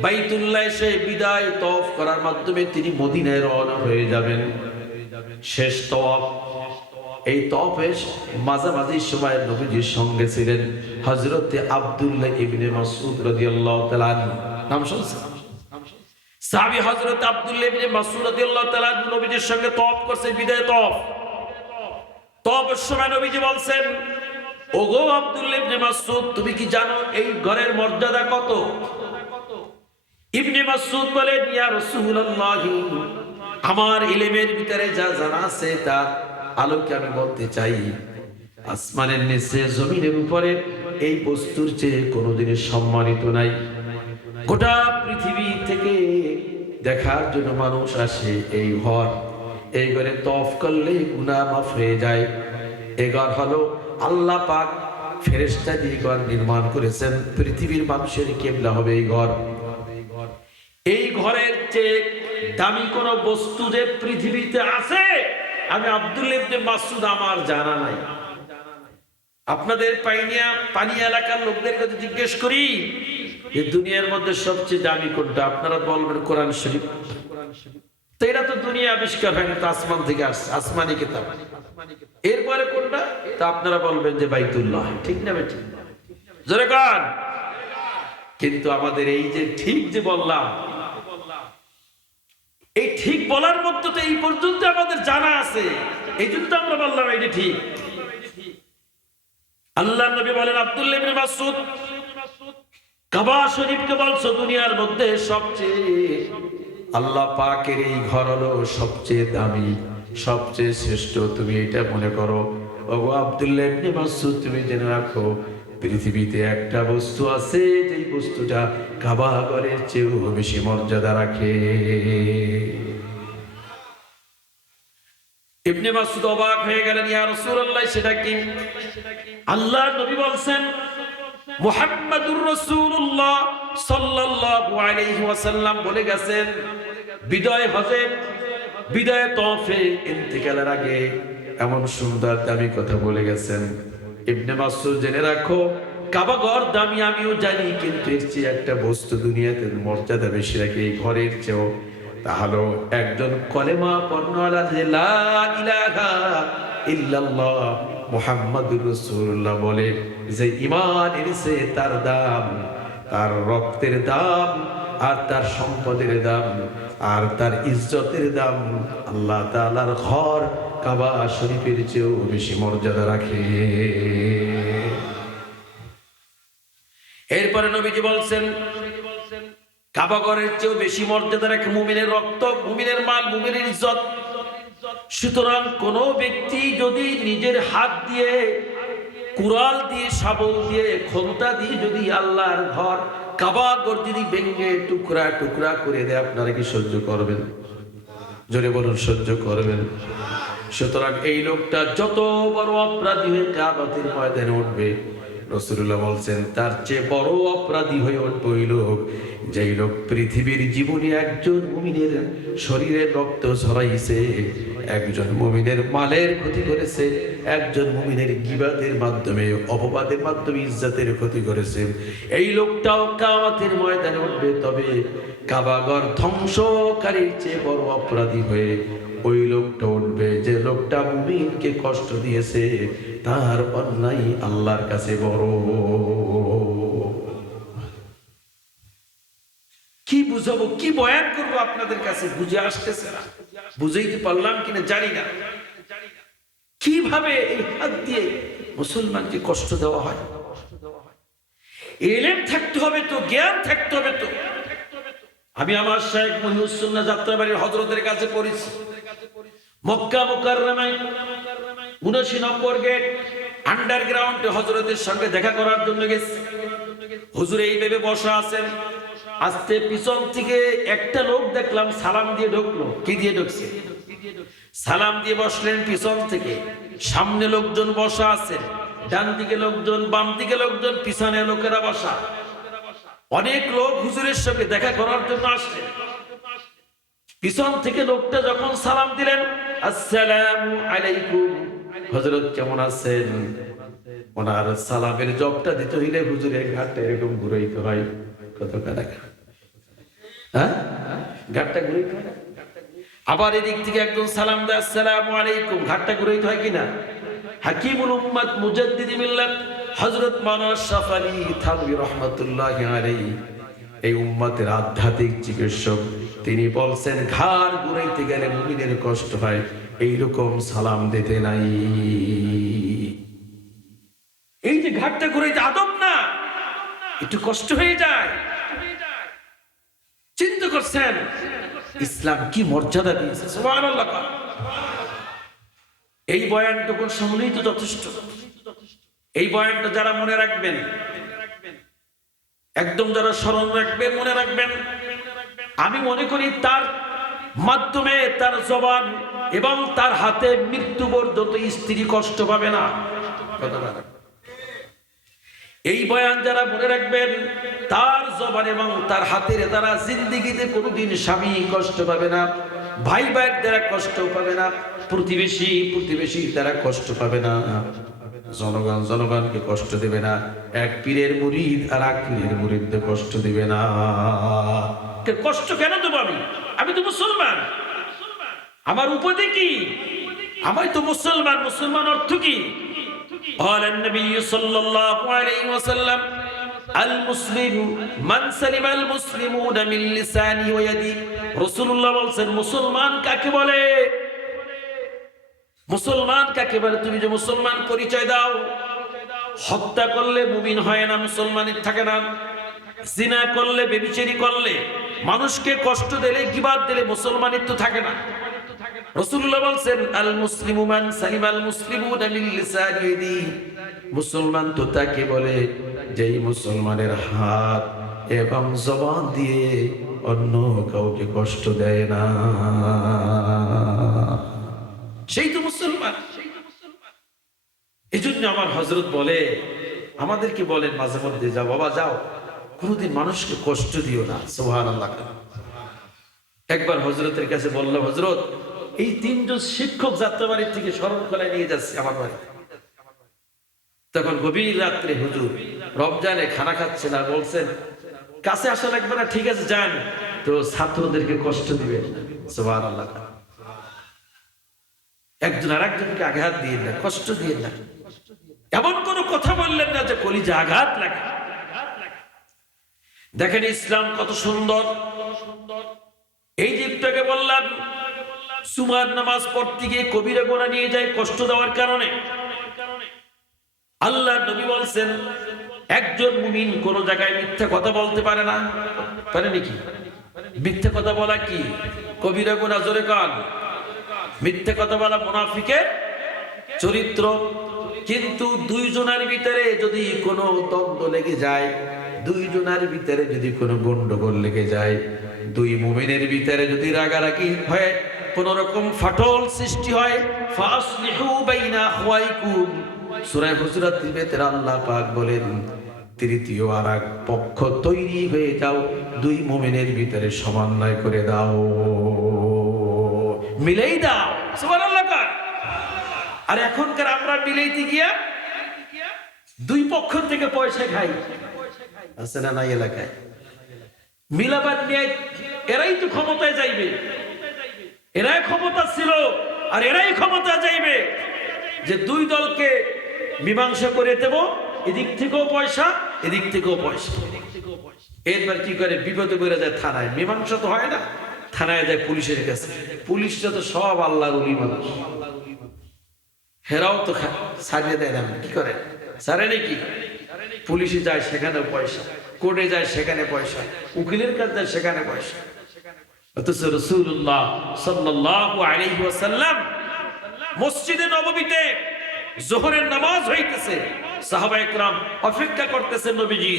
বাইতুল্লাহ এসে বিদায় তওয়াফ করার মাধ্যমে তিনি মদিনায় রওনা হয়ে যাবেন। শেষ তওয়াফ। এই তওয়াফের মাঝামাঝি সময় নবীজির সঙ্গে ছিলেন হযরতে আব্দুল্লাহ ইবনে মাসউদ রাদিয়াল্লাহু তাআলা। নাম শুনছেন? সাহাবী হযরত আব্দুল্লাহ ইবনে মাসউদ রাদিয়াল্লাহু তাআলা নবীজির সঙ্গে তওয়াফ করছে, বিদায় তওয়াফ। তওয়াফের সময় নবীজি বলছেন, ওগো আব্দুল্লাহ ইবনে মাসউদ, তুমি কি জানো এই ঘরের মর্যাদা কত? ইবনে মাসউদ বলেন, ইয়া রাসূলুল্লাহ, আমার ইলমের ভিতরে যা জানা আছে তার আলোকে আমি বলতে চাই। আসমানের নিচে জমিনের উপরে এই বস্তুর চেয়ে কোনো জিনিস সম্মানিত নাই। গোটা পৃথিবী থেকে দেখার জন্য মানুষ আসে এই ঘর। এই ঘরে তওয়াফ করলে গুনাহ মাফ হয়ে যায়। এই ঘর হলো আল্লাহ পাক ফেরেশতা দিয়ে ঘর নির্মাণ করেছেন। পৃথিবীর মানুষের কিবলা হবে এই ঘর। এই ঘরের চেয়ে দামি কোন বস্তু যে পৃথিবীতে আছে, আমি আব্দুল্লাহ ইবনে মাসউদ আমার জানা নাই। আপনাদের পানি এলাকার লোকদের কাছে জিজ্ঞেস করি, এই দুনিয়ার মধ্যে সবচেয়ে দামি কোনটা? আপনারা বলবেন কোরআন শরীফ। তো এটা তো দুনিয়া আবিষ্কার হয়নি, তো আসমান থেকে আসছে, আসমানি কিতাব। এরপরে কোনটা? তা আপনারা বলবেন যে বাইতুল্লাহ। ঠিক না বেঠিক? জোরে কান। কিন্তু আমাদের এই যে ঠিক যে বললাম, এই ঠিক বলার মধ্যে তো এই পর্যন্ত আমাদের জানা আছে, এই জন্য তো আমরা বললাম এটা ঠিক। আল্লাহ নবী বলেন আব্দুল্লাহ ইবনে মাসউদ, কাবা শরীফকে বলছো দুনিয়ার মধ্যে সবচেয়ে, আল্লাহ পাকের এই ঘর হলো সবচেয়ে দামি, সবচেয়ে শ্রেষ্ঠ। তুমি এটা মনে করো। ওগো আব্দুল্লাহ ইবনে মাসউদ, তুমি জেনে রাখো পৃথিবীতে একটা বস্তু আছে, যেই বস্তুটা কাবা ঘরের চেয়েও বেশি মর্যাদা রাখে। ইবনে মাসউদ অবাক হয়ে গেলেন, ইয়া রাসূলুল্লাহ, সেটা কি? আল্লাহ নবী বলছেন মুহাম্মাদুর রাসূলুল্লাহ সাল্লাল্লাহু আলাইহি ওয়াসাল্লাম বলে গেছেন, বিদায় হজে, বিদায় তওয়াফে ইন্তেকালের আগে এমন সুন্দর দামি কথা বলে গেছেন। ইবনে মাসউদ, জেনে রাখো কাবা ঘর দামি আমিও জানি, কিন্তু এর চেয়ে একটা বস্তু দুনিয়াতে মর্যাদা বেশি রাখে এই ঘরের চেয়েও। তাহলে একজন কলেমা পড়নেওয়ালা যে লা ইলাহা ইল্লাল্লাহ মুহাম্মাদুর রাসূলুল্লাহ বলে, যে ঈমান এনেছে, তার দাম, তার রক্তের দাম, আর তার সম্পদের দাম, আর তার ইজ্জতের দাম আল্লাহ তাআলার ঘর কাবা শরীফের চেয়েও বেশি মর্যাদা রাখে। এরপরে নবীজি বলছেন কাবা ঘরের চেয়েও বেশি মর্যাদা রাখে মুমিনের রক্ত, মুমিনের মাল, মুমিনের ইজ্জত। সুতরাং কোন ব্যক্তি যদি নিজের হাত দিয়ে, কুড়াল দিয়ে, শাবল দিয়ে, খন্তা দিয়ে যদি আল্লাহর ঘর কাবা ঘর যদি ভেঙে টুকরা টুকরা করে দেয়, আপনারা কি সহ্য করবেন? জোরে বলুন, সহ্য করবেন? সুতরাং এই লোকটা যত বড় অপরাধী হয়ে কিয়ামতের ময়দানে উঠবে, রাসূলুল্লাহ বলছেন তার চেয়ে বড় অপরাধী হয়ে উঠবে ওই লোক, যেই লোক পৃথিবীর জীবনে একজন মুমিনের শরীরের রক্ত ঝরাইছে, একজন মুমিনের মালের ক্ষতি করেছে, একজন মুমিনের গীবাতের মাধ্যমে, অপবাদের মাধ্যমে ইজ্জতের ক্ষতি করেছে। এই লোকটাও কিয়ামতের ময়দানে উঠবে, তবে কাবা ঘর ধ্বংসকারীর চেয়ে বড় অপরাধী হয়ে ওই লোকটা উঠবে, যে লোকটা মুমিনকে কষ্ট দিয়েছে, তার অন্যায় আল্লাহর কাছে বড়। কি বুঝাবো, কি বয়ান করবো আপনাদের কাছে? বুঝে আসতেছে না, বুঝাইতে পারলাম কিনা জানি না। কিভাবে এই হাত দিয়ে মুসলমানকে কষ্ট দেওয়া হয়? ইলম থাকতে হবে তো, জ্ঞান থাকতে হবে তো। আমি আমার শাইখ মুহিউস সুন্নাহ যাত্রাবাড়ির হযরতের কাছে পড়েছি, মক্কা মুকাররমায় ৭৯ নম্বর গেট আন্ডারগ্রাউন্ডে হযরতের সঙ্গে দেখা করার জন্য গেছি। হুজুর এইভাবে বসা আছেন, আস্তে পিছন থেকে একটা লোক দেখলাম সালাম দিয়ে ঢুকলো। কি দিয়ে ঢুকছে? সালাম দিয়ে বসলেন পিছন থেকে। সামনে লোকজন বসা আছে, ডান দিকে লোকজন, বাম দিকে লোকজন, পিছনে লোকেরা বসা। অনেক লোক হুজুরের সঙ্গে দেখা করার জন্য আসলেন। পিছন থেকে লোকটা যখন সালাম দিলেন, আসসালামু আলাইকুম, হযরত কেমন আছেন? ওনার সালামের জবাবটা দিতে হইলে হুজুরের ঘাটটা এরকম ঘুরাইতে হয়। কত টাকা? হ্যাঁ, ঘাটটা ঘুরাইতে হয়। আবার এদিক থেকে একজন সালাম দেয়, আসসালামু আলাইকুম, ঘাটটা ঘুরাইতে হয় কিনা? হাকিমুল উম্মাত মুজাদ্দিদি মিল্লাত হযরত মাওলানা আশরাফ আলী থানভী রাহমাতুল্লাহি আলাইহি, এই উম্মতের আধ্যাত্মিক চিকিৎসক, তিনি বলছেন ঘাড় ঘুরাইতে গেলে মুমিনের কষ্ট হয়, এইরকম সালাম দিতে নাই। এই যে ঘাটটা ঘুরাইতে আদব না, একটু কষ্ট হয়ে যায়। চিন্তা করছেন ইসলাম কি মর্যাদা দিয়েছে? সুবহানাল্লাহ। এই বয়ানটুকু শুনলেই তো যথেষ্ট। এই বয়ানটা যারা মনে রাখবেন, একদম যারা স্মরণ রাখবেন, মনে রাখবেন, আমি মনে করি তার মাধ্যমে তার জবান এবং তার হাতে মৃত্যু পর্যন্ত স্ত্রী কষ্ট পাবে না। এই বয়ান যারা মনে রাখবেন, তার জবান এবং তার হাতের দ্বারা জিন্দেগিতে কোনোদিন স্বামী কষ্ট পাবে না, ভাই ভাইয়ের দ্বারা কষ্ট পাবে না, প্রতিবেশী দ্বারা কষ্ট পাবে না, জনগণকে কষ্ট দেবে না, এক পীরের মুরিদ আর এক পীরের মুরিদকে কষ্ট দিবে না। কষ্ট কেন দেবো? আমি তো মুসলমান, আমার উপাধি কি? আমি তো মুসলমান। মুসলমান অর্থ কি? قال النبي صلى الله عليه وسلم المسلم من سلم المسلمون من لسانه ويده। রাসূলুল্লাহ বলেন মুসলমান কাকে বলে? মুসলমান কাকে বলে? তুমি যে মুসলমান পরিচয় দাও, হত্যা করলে মুমিন হয় না, মুসলমানের থাকে না। জিনা করলে, ব্যভিচারী করলে, মানুষকে কষ্ট দিলে, গীবাত দিলে মুসলমানের তো থাকে না। রাসূলুল্লাহ বলেন আল মুসলিমু মান সালিমাল মুসলিমুনা মিন লিসানিহি। মুসলমান তো তাকে বলে যেই মুসলমানের হাত এবং জবান দিয়ে অন্য কাউকে কষ্ট দেয় না, সেই তো মুসলমান। এজন্য আমার হযরত বলে, আমাদেরকে বলেন মাঝে মধ্যে, যাও বাবা যাও, কোনোদিন মানুষকে কষ্ট দিও না। সুবহানাল্লাহ। একবার হযরতের কাছে বললাম, হযরত এই তিনজন শিক্ষক যাত্রাবাড়ি থেকে শরণখোলায় নিয়ে যাচ্ছে আমার বাড়ি। তখন গভীর রাত্রে হুজুর রমজানে খানা খাচ্ছে না, বলছেন কাছে আসা লাগবে না, ঠিক আছে যান, তো ছাত্রদেরকে কষ্ট দিবে। সুবহানাল্লাহ। একজন আর একজনকে আঘাত দিয়ে না, কষ্ট দিয়ে না, এমন কোন কথা বললেন না যে কলিজা আঘাত লাগে। দেখেন ইসলাম কত সুন্দর। এই জীবটাকে বললাম সুমার নামাজ পড়তে গিয়ে কবিরা গোনা নিয়ে যায় কষ্ট দেওয়ার কারণে। আল্লাহ নবী বলছেন একজন মুমিন কোন জায়গায় মিথ্যা কথা বলতে পারে না। পারে নাকি? মিথ্যা কথা বলা কি কবিরা গোনা? জোরে কান। মিথ্যা কথা বলা মুনাফিকের চরিত্র। কিন্তু দুইজনের ভিতরে যদি কোনো দ্বন্দ্ব লেগে যায়, দুইজনের ভিতরে যদি কোনো গন্ডগোল লেগে যায়, দুই মুমিনের ভিতরে যদি রাগারাগি হয়, কোন রকম ফাটল সৃষ্টি হয়, ফাসলিহু বাইনা আখওয়াইকুম। সূরা হুজুরাতের ভিতরে আল্লাহ পাক বলেন তৃতীয় আর এক পক্ষ তৈরি হয়ে যাও, দুই মুমিনের ভিতরে সমন্বয় করে দাও, মিলেই দাও। সুবহানাল্লাহ। আর এখনকার আমরা মিলাইতে গিয়া দুই পক্ষ থেকে পয়সা খাই, আছে না নাই এলাকায়? মিলাবার নিয়ে এরাই তো ক্ষমতায় যাইবে, এরাই ক্ষমতা ছিল আর এরাই ক্ষমতা যাইবে যে দুই দলকে মীমাংসা করে দেব, এদিক থেকেও পয়সা, এদিক থেকেও পয়সা। এরপর কি করে? বিপদে পড়ে যায় থানায়। মীমাংসা তো হয় না, থানায় যায় পুলিশের কাছে। পুলিশরা তো সব আল্লাহর ওলি মানুষ, হেরাও তো ছাড়িয়ে দেয় না। কি করে? ছাড়ে নাকি? পুলিশে যায় সেখানে পয়সা, কোর্টে যায় সেখানে পয়সা, উকিলের কাছে যায় সেখানে পয়সা। অথচ রাসূলুল্লাহ সাল্লাল্লাহু আলাইহি ওয়াসাল্লাম মসজিদে নববীতে যোহরের নামাজ হইতেছে, সাহাবায়ে কেরাম অপেক্ষা করতেছেন, নবীজি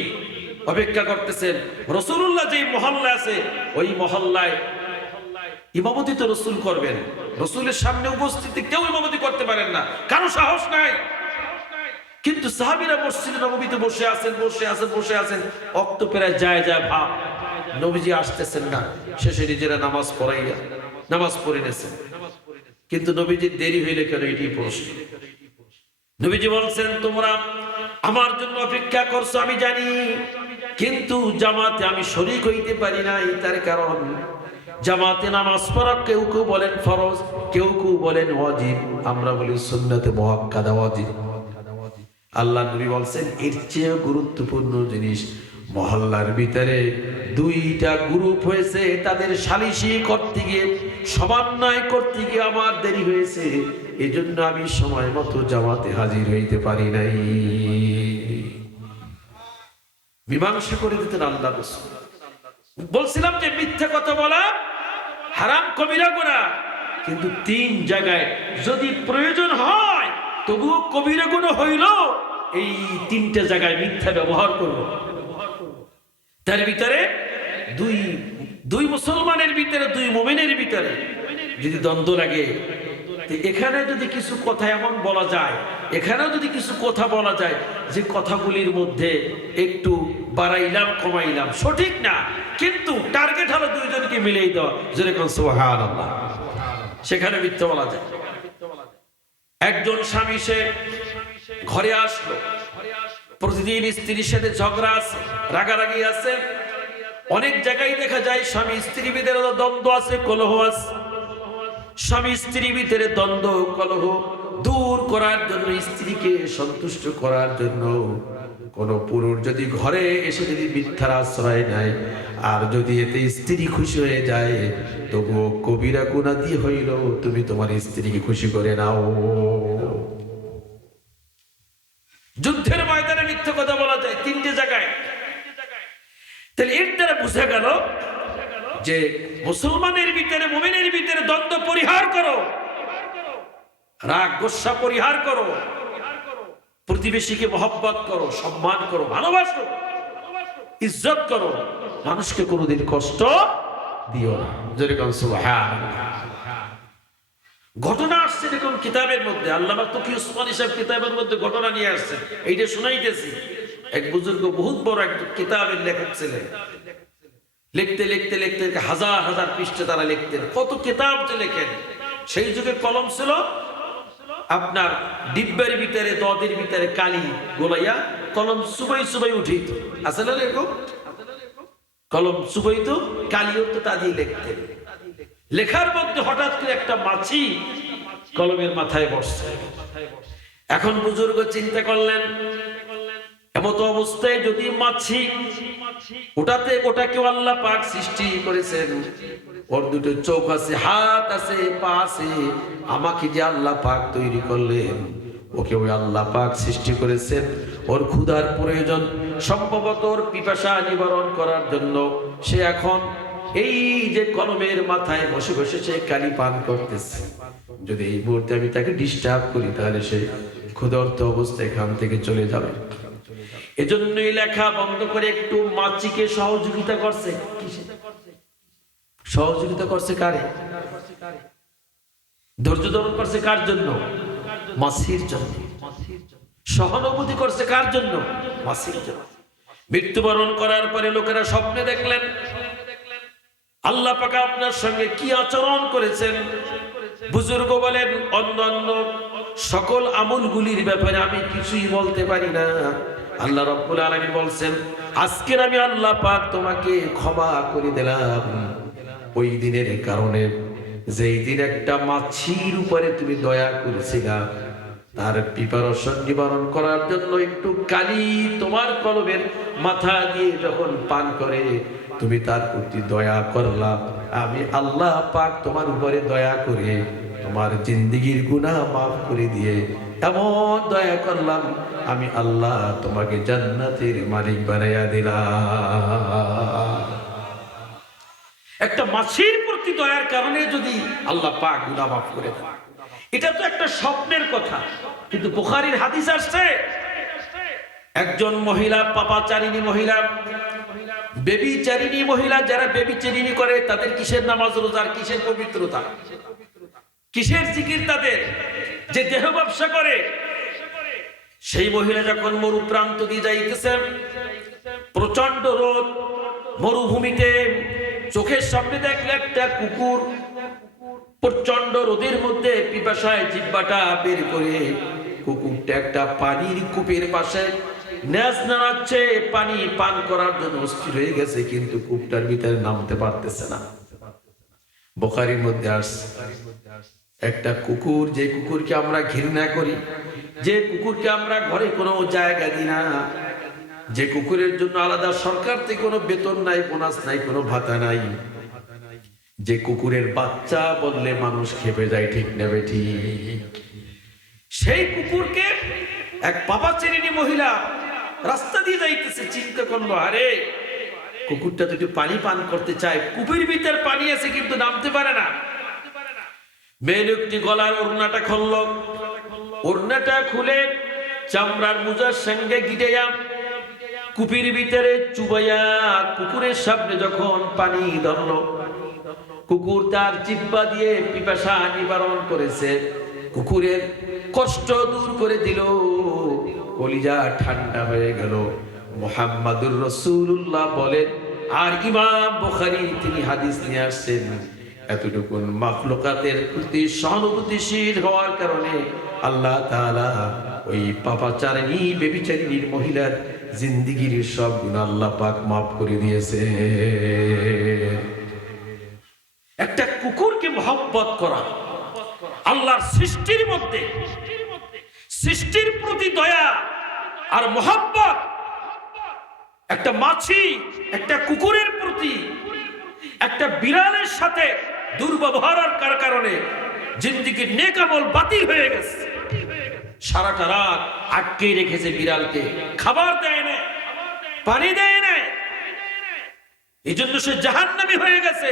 অপেক্ষা করতেছেন। রাসূলুল্লাহ যেই মহল্লায় আছে ওই মহল্লায় ইমামতি তো রাসূল করবেন, রাসূলের সামনে উপস্থিতি কেউ ইমামতি করতে পারেন না, কারো সাহস নাই। কিন্তু সাহাবীরা মসজিদে নববীতে বসে আছেন, অক্ত প্রায় যায় ভাব, নবীজি আসতেছেন না। শেষে নিজেরা নামাজ পড়ে নিয়েছেন। কিন্তু নবীজির দেরি হইলে কেন? এটি প্রশ্ন। নবীজি বলছেন তোমরা আমার জন্য অপেক্ষা করছো আমি জানি, কিন্তু জামাতে আমি শরীক হইতে পারি নাই। তার কারণ জামাতে নামাজ পড়া কেউ কেউ বলেন ফরজ, কেউ কেউ বলেন ওয়াজিব, আমরা বলি সুন্নতে মুআক্কাদা ওয়াজিব। আল্লাহ নবী বলছেন এর চেয়ে গুরুত্বপূর্ণ জিনিস, মহল্লার ভিতরে দুইটা গ্রুপ হয়েছে, তাদের সালিশি করতে গিয়ে, সমন্বয় করতে গিয়ে আমার দেরি হয়েছে, এজন্য আমি সময় মতো জামাতে হাজির হইতে পারি নাই। মীমাংসা করে দিতেন আল্লাহ রাসূল। বলছিলাম যে মিথ্যা কথা বলা হারাম, কবিরা গুনাহ, কিন্তু তিন জায়গায় যদি প্রয়োজন হয় তবুও কবিরা গুনাহ হইল, এই তিনটে জায়গায় মিথ্যা ব্যবহার করব। তার ভিতরে দুই মুসলমানের ভিতরে, দুই মুমিনের ভিতরে যদি দ্বন্দ্ব লাগে, এখানে যদি কিছু কথা এমন বলা যায়, এখানেও যদি কিছু কথা বলা যায় যে কথাগুলির মধ্যে একটু বাড়াইলাম কমাইলাম, সঠিক না, কিন্তু টার্গেট হলো দুইজনকে মিলেই দেওয়া, যেরকম সুবহানাল্লাহ, সেখানে মিথ্যা বলা যায়। একজন স্বামী সে ঘরে আসলো, প্রতিদিন স্ত্রীর সাথে ঝগড়া আছে, রাগারাগি আছে, অনেক জায়গায় দেখা যায় স্বামী স্ত্রীর ভিতরে দ্বন্দ্ব আছে, কলহ আছে। স্বামী স্ত্রীর ভিতরে দ্বন্দ্ব কলহ দূর করার জন্য, স্ত্রীকে সন্তুষ্ট করার জন্য কোন পুরুষ যদি ঘরে এসে যদি মিথ্যার আশ্রয় নেয়, আর যদি এতে স্ত্রী খুশি হয়ে যায়, তবুও কবিরা গুনাহ দিয়ে হইল তুমি তোমার স্ত্রীকে খুশি করে নাও। যুদ্ধের ময়দানে মিথ্যা কথা বলা যায় তিনটে জায়গায়। তাহলে এর দ্বারা বোঝা গেল যে মুসলমানের ভিতরে, মুমিনের ভিতরে দ্বন্দ্ব পরিহার করো, রাগ গোসা পরিহার করো, প্রতিবেশীকে মহব্বত করো, সম্মান করো, ভালোবাসো, ইজ্জত করো, মানুষকে কোনোদিন কষ্ট দিও না। যেরকম সুবহানাল্লাহ। ঘটনা আসছে দেখুন কিতাবের মধ্যে, আল্লামা তকি উসমানী সাহেব কিতাবের মধ্যে ঘটনা নিয়ে আসছেন, এইটা শুনাইতেছি। এক বুজুর্গ, বহুত বড় এক কিতাবের লেখক ছিলেন, লিখতে লিখতে লিখতে হাজার হাজার পৃষ্ঠে তারা লিখতেন, কত কিতাব যে লেখেন। সেই যুগে কলম ছিল আপনার ডিব্বের ভিতরে, দদের ভিতরে কালি গোলাইয়া কলম সুবাই সুবাই উঠিত, আসলে এরকম কলম সুবাইত, কালি হতো, তা দিয়ে লিখতেন। লেখার মধ্যে হঠাৎ করে একটা মাছি কলমের মাথায় বসছে। এখন বুজুর্গ চিন্তা করলেন, এমত অবস্থায় যদি মাছি, ওটাকেও আল্লাহ পাক সৃষ্টি করেছেন, ওর দুটো চোখ আছে, হাত আছে, পা আছে, আমাকে যে আল্লাহ পাক তৈরি করলেন, ওকে ওই আল্লাহ পাক সৃষ্টি করেছেন। ওর ক্ষুধার প্রয়োজন, সম্ভবত ওর পিপাসা নিবারণ করার জন্য সে এখন এই যে কলমের মাথায় বসে বসে সে কালি পান করতেছে। যদি এই মুহূর্তে আমি তাকে ডিস্টার্ব করি, তাহলে সে ক্ষুধার্ত অবস্থায় এখান থেকে চলে যাবে। এজন্যই লেখা বন্ধ করে একটু মাছিকে সহযোগিতা করছে। সহযোগিতা করছে কারে? ধৈর্য ধারণ করছে কার জন্য? মাছির জন্য। সহানুভূতি করছে কার জন্য? মাছির জন্য। মৃত্যুবরণ করার পরে লোকেরা স্বপ্নে দেখলেন আল্লাহ পাক আপনার সঙ্গে কি আচরণ করেছেন। বুজুর্গ বলেন, অন্যান্য সকল আমলগুলির ব্যাপারে আমি কিছুই বলতে পারি না। আল্লাহ রাব্বুল আলামিন বলছেন, আজকের আমি আল্লাহ পাক তোমাকে ক্ষমা করে দিলাম ওই দিনের কারণে, যেই দিন একটা মাছির উপরে তুমি দয়া করেছিলা, তার পিপাসা নিবারণ করার জন্য একটু কালি তোমার কলমের মাথা দিয়ে যখন পান করে, তুমি তার প্রতি দয়া করলা। আমি আল্লাহ পাক তোমার উপরে দয়া করে তোমার জিন্দেগীর গুনাহ মাফ করে দিয়ে এমন দয়া করলাম, আমি আল্লাহ তোমাকে জান্নাতের মালিক বানাইয়া দিলাম। একটা মাছির প্রতি দয়ার কারণে যদি আল্লাহ পাক গুনাহ মাফ করে দেন, এটা তো একটা স্বপ্নের কথা। কিন্তু বুখারীর হাদিস আসছে, একজন মহিলা, পাপাচারিণী মহিলা, বেবিচারিণী মহিলা, যারা বেবিচারিণী করে তাদের কিসের নামাজ রোজার, কিসের পবিত্রতা, কিসের জিকির তাদের, যে দেহ ব্যবসা করে। সেই মহিলা যখন মরু প্রান্ত দিয়ে যাইতেছেন, প্রচন্ড রোদ, মরুভূমিতে, চোখের সামনে দেখলে একটা কুকুর প্রচন্ড রোদের মধ্যে পিপাসায় জিহ্বাটা বের করে কুকুরটা একটা পানির কূপের পাশে ন্যাস নাড়াচ্ছে, পানি পান করার জন্য অস্থির হয়ে গেছে, কিন্তু কূপটার ভিতরে নামতে পারতেছে না। বুখারীর মধ্যে আসছে, একটা কুকুর, যে কুকুরকে আমরা ঘৃণা করি, যে কুকুরকে আমরা ঘরে কোনো জায়গা দিই না, যে কুকুরের জন্য আলাদা সরকার থেকে কোনো বেতন নাই, বোনাস নাই, কোনো ভাতা নাই, যে কুকুরের বাচ্চা বললে মানুষ খেপে যায়, ঠিক নেবে ঠিক, সেই কুকুরকে এক পাপাচারিণী মহিলা রাস্তা দিয়ে যাইতেছে, চিন্তা করলো, আরে কুকুরটা যদি পানি পান করতে চায়, কূপের ভিতর পানি আছে কিন্তু নামতে পারে না। মেয়ে লোকটি গলার ওড়নাটা খুলল, ওড়নাটা খুলে চামড়ার মুজার সঙ্গে গিটাইয়া কুপির ভিতরে চুবাইয়া কুকুরের সামনে যখন পানি ধরলো, কুকুর তার জিহ্বা দিয়ে পিপাসা নিবারণ করেছে, কুকুরের কষ্ট দূর করে দিল, কলিজা ঠান্ডা হয়ে গেল। মুহাম্মাদুর রাসূলুল্লাহ বলেন, আর ইমাম বুখারী তিনি হাদিস নিয়ে আসছেন, এতটুকু মাখলুকাতের প্রতি সহানুভূতিশীল হওয়ার কারণে আল্লাহ তাআলা ওই পাপাচারিণী বেবিচারিণীর মহিলার জিন্দেগীর সব গুনাহ আল্লাহ পাক মাফ করে দিয়েছে। একটা কুকুরকে মহব্বত করা, আল্লাহর সৃষ্টির মধ্যে সৃষ্টির প্রতি দয়া আর মহব্বত, একটা মাছি একটা কুকুরের প্রতি, একটা বিড়ালের সাথে দুর্ব্যবহারের কারণে জিন্দেগীর নেক আমল বাতিল হয়ে গেছে। সারাটা রাত আটকে রেখেছে বিড়ালকে, খাবার দেয় না, পানি দেয় না, এই জন্য সে জাহান্নামী হয়ে গেছে।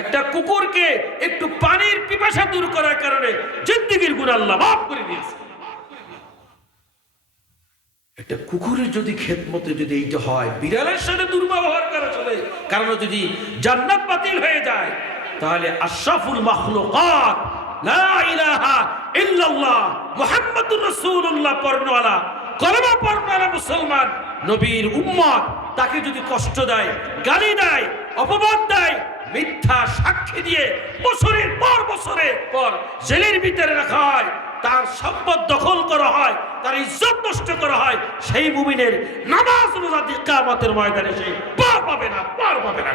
একটা কুকুরকে একটু পানির পিপাসা দূর করার কারণে জিন্দেগীর গুনাহ আল্লাহ মাফ করে দিয়েছে। একটা কুকুরের যদি খেদমতে যদি এইটা হয়, বিড়ালের সাথে দুর্ব্যবহার করা চলে কারণ যদি জান্নাত বাতিল হয়ে যায়, তাহলে আশরাফুল মাখলুকাত লা ইলাহা ইল্লাল্লাহ মুহাম্মাদুর রাসূলুল্লাহ পড়নওয়ালা, কলেমা পড়নওয়ালা মুসলমান নবীর উম্মত, তাকে যদি কষ্ট দেয়, গালি দেয়, অপবাদ দেয়, মিথ্যা সাক্ষী দিয়ে বছরের পর বছরের পর জেলের ভিতরে রাখা হয়, তার সম্পদ দখল করা হয়, তার ইজ্জত নষ্ট করা হয়, সেই মুমিনের নামাজ রোজা দিয়ে কিয়ামতের ময়দানে সে পার পাবে না, পার পাবে না।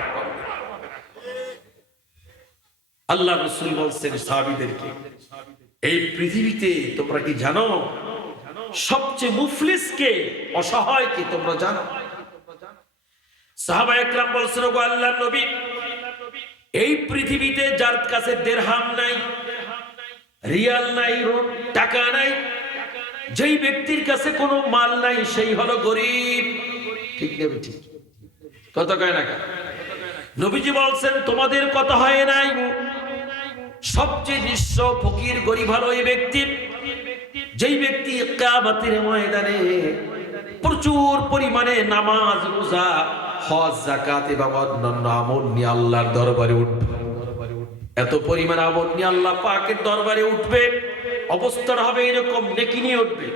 আল্লাহ রাসূল বলছেন সাহাবীদেরকে, এই পৃথিবীতে তোমরা কি জানো সবচেয়ে মুফলিস কে, অসহায় কে তোমরা জানো? সাহাবা একরাম বলছেন, ওগো আল্লাহর নবী, এই পৃথিবীতে যার কাছে দিরহাম নাই, রিয়াল নাই, টাকা নাই, যেই ব্যক্তির কাছে কোনো মাল নাই, সেই হলো গরিব। ঠিক নেবে, ঠিক কথা কয় না? নবীজি বলছেন তোমাদের কথা হয় নাই, সবচেয়ে নিঃস্ব ফকির গরিব হলো এই ব্যক্তি, যেই ব্যক্তি কিয়ামতের ময়দানে প্রচুর পরিমাণে নামাজ রোজা হজ যাকাত এবং অন্যান্য আমল নিয়ে আল্লাহর দরবারে উঠবে। এত পরিমাণ আমল নিয়ে আল্লাহ পাকের দরবারে উঠবে, অবস্থাটা হবে এরকম, নেকি নিয়ে উঠবে,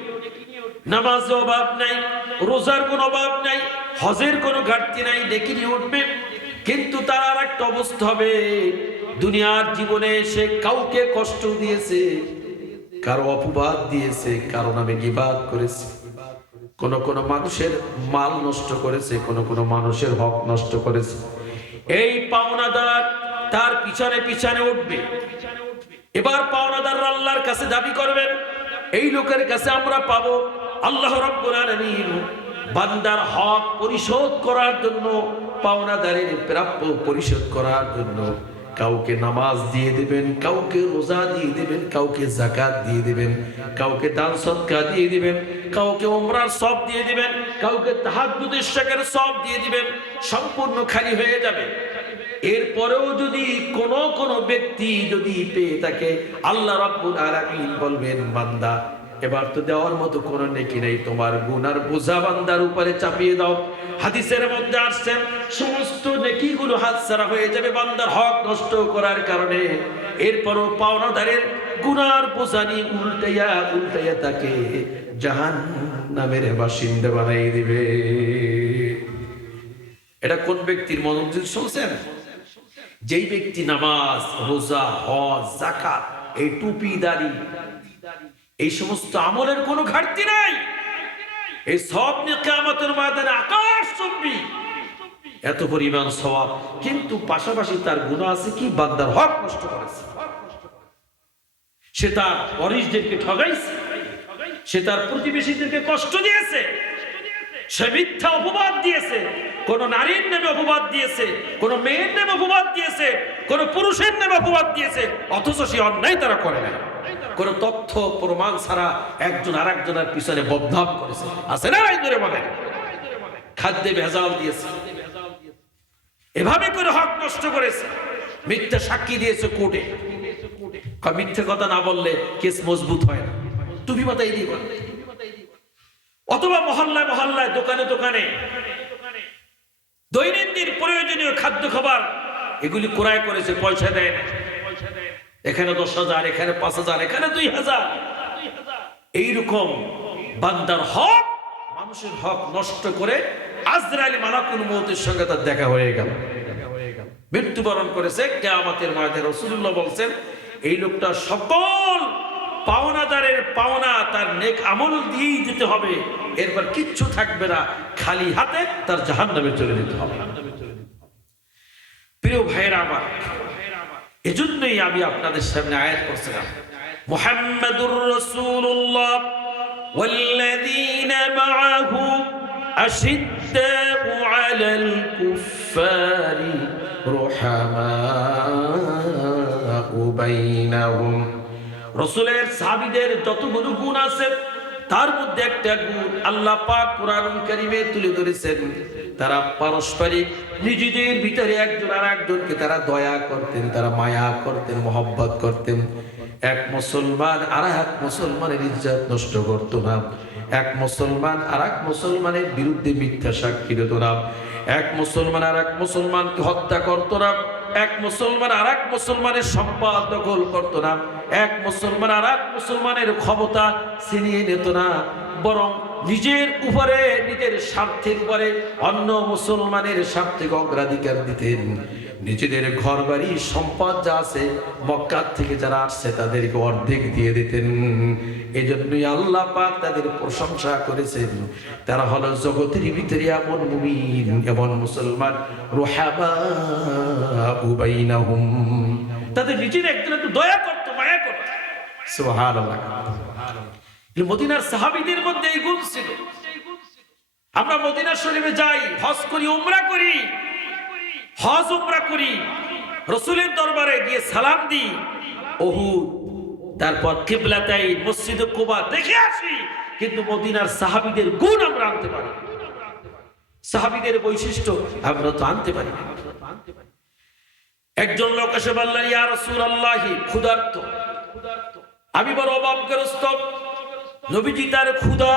নামাজের অভাব নাই, রোজার কোনো অভাব নাই, হজের কোনো ঘাটতি নাই, নেকি নিয়ে উঠবে। কিন্তু তার আর একটা অবস্থা হবে, দুনিয়ার জীবনে সে কাউকে কষ্ট দিয়েছে, কারো অপবাদ দিয়েছে, কারো নামে গীবাত করেছে, কোন মানুষের মাল নষ্ট করেছে, কোন মানুষের হক নষ্ট করেছে। এই পাওনাদার তার পিছনে পিছনে উঠবে। এবার পাওনাদার আল্লাহর কাছে দাবি করবেন, এই লোকের কাছে আমরা পাবো। আল্লাহ রাব্বুল আলামিন বান্দার হক পরিশোধ করার জন্য, পাওনাদারের প্রাপ্য পরিশোধ করার জন্য কাউকে নামাজ দিয়ে দিবেন, কাউকে রোজা দিয়ে দিবেন, কাউকে যাকাত দিয়ে দিবেন, কাউকে দান সদকা দিয়ে দিবেন, কাউকে উমরার সওয়াব দিয়ে দিবেন, কাউকে তাহাজ্জুদের শাকের সওয়াব দিয়ে দিবেন, সম্পূর্ণ খালি হয়ে যাবে। এরপরেও যদি কোন ব্যক্তি যদি পেয়ে থাকে, আল্লাহ রাব্বুল আলামিন বলবেন, বান্দা এবার তো দেওয়ার মতো কোনো নেকি নেই, তোমার গুনার বোঝা বান্দার উপরে চাপিয়ে দাও। হাদিসের মধ্যে আসছেন সমস্ত নেকিগুলো হাতছাড়া হয়ে যাবে বান্দার হক নষ্ট করার কারণে। এরপরও পাওনাদারের গুনার বোঝা নিয়ে উল্টাইয়া তাকে জাহান্নামের বাসিন্দা বানাই দিবে। এটা কোন ব্যক্তির মনোযোগ শুনছেন? যেই ব্যক্তি নামাজ রোজা হজ যাকাত, এই টুপি দাড়ি, এই সমস্ত আমলের কোনো ঘাটতি নাই, এই সওয়াব নিয়ে কিয়ামতের ময়দানে আকাশ চুম্বি এত পরিমাণ সওয়াব, কিন্তু পাশাপাশি তার গুনাহ আছে কি, বান্দার হক নষ্ট করেছে, সে তার ওয়ারিসদেরকে ঠগাইছে, সে তার প্রতিবেশীদেরকে কষ্ট দিয়েছে, সে মিথ্যা অপবাদ দিয়েছে, কোন নারীর নামে অপবাদ দিয়েছে, কোন মেয়ের নামে অপবাদ দিয়েছে, কোন পুরুষের নামে অপবাদ দিয়েছে, অথচ সে অন্যায় তারা করে না, কোন তথ্য প্রমাণ ছাড়া একজন আরেকজনের পিছনে বদনাম করেছে, আছে না? এই ধরে বলে খাদ্যে ভেজাল দিয়েছে, এভাবে করে হক নষ্ট করেছে, মিথ্যা সাক্ষী দিয়েছে কোর্টে। মিথ্যে কথা না বললে কেস মজবুত হয় না, টুপি মাথায় দিয়ে বলে। অথবা মহল্লায় মহল্লায় দোকানে দোকানে দৈনন্দিন প্রয়োজনীয় খাদ্য খাবার এগুলি ক্রয় করেছে, পয়সা দেয় না। এখানে 10,000, এখানে 5,000, এখানে 2,000। এইরকম বান্দার হক, মানুষের হক নষ্ট করে আজরাইল মালাকুল মউতের সঙ্গে তার দেখা হয়ে গেল, মৃত্যুবরণ করেছে। কিয়ামতের ময়দানে রাসূলুল্লাহ বলছেন এই লোকটা সকল পাওনাদারের পাওনা তার নেক আমল দিয়েই দিতে হবে, এরপর কিচ্ছু থাকবে না, খালি হাতে তার জাহান্নামে চলে যেতে হবে। প্রিয় ভাইরা আমার, এজন্যই আমি আপনাদের সামনে আয়াত পড়ছিলাম, মুহাম্মাদুর রাসূলুল্লাহ ওয়াল্লাযীনা মাআহু আশিদ্দাউ আলাল কুফফারি রুহামাউ বাইনাহুম। রাসূলের সাহাবীদের যতগুলো গুণ আছে তার মধ্যে একটা গুণ আল্লাহ পাক কোরআনুল কারীমে তুলে ধরেছেন, তারা পারস্পরিক নিজেদের ভিতরে একজন আর একজনকে তারা দয়া করতেন, তারা মায়া করতেন, মহব্বত করতেন। এক মুসলমান আর এক মুসলমানের ইজ্জত নষ্ট করত না, এক মুসলমান আর এক মুসলমানের বিরুদ্ধে মিথ্যা সাক্ষী দিত না, এক মুসলমান আর এক মুসলমানকে হত্যা করত না, এক মুসলমান আর এক মুসলমানের সম্পদ দখল করত না, এক মুসলমান আর এক মুসলমানের ক্ষমতা ছিনিয়ে নিত না, বরং নিজের উপরে, নিজের স্বার্থের উপরে অন্য মুসলমানের স্বার্থকে অগ্রাধিকার দিতেন। নিজেদের ঘর বাড়ি সম্পদ যা আছে মক্কা থেকে যারা আসছে তাদেরকে অর্ধেক দিয়ে দিতেন। এজন্যই আল্লাহ পাক তাদের প্রশংসা করেছেন, তারা হলো জগতের ভিতরে এমন মুমিন, এমন মুসলমান, রুহামাউ বাইনাহুম, তাদের নিজের একজন একটু দয়া করতো, মায়া করতো। সুবহানাল্লাহ। মদিনার সাহাবীদের মধ্যে এই গুণ ছিল। আমরা মদিনা শরীফে যাই, হজ করি, উমরা করি, হজ উমরা করি, রাসূলের দরবারে গিয়ে সালাম দিই, উহুদ, তারপর কিবলাতাইন, মসজিদে কুবা দেখে আসি, কিন্তু মদিনার সাহাবীদের গুণ আমরা আনতে পারি, সাহাবীদের বৈশিষ্ট্য আমরা তো আনতে পারি। একজন লোক এসে বললেন, ইয়া রাসূলুল্লাহ, ক্ষুধার্ত, আমি বড় অভাবগ্রস্ত। নবীজি তার ক্ষুধা,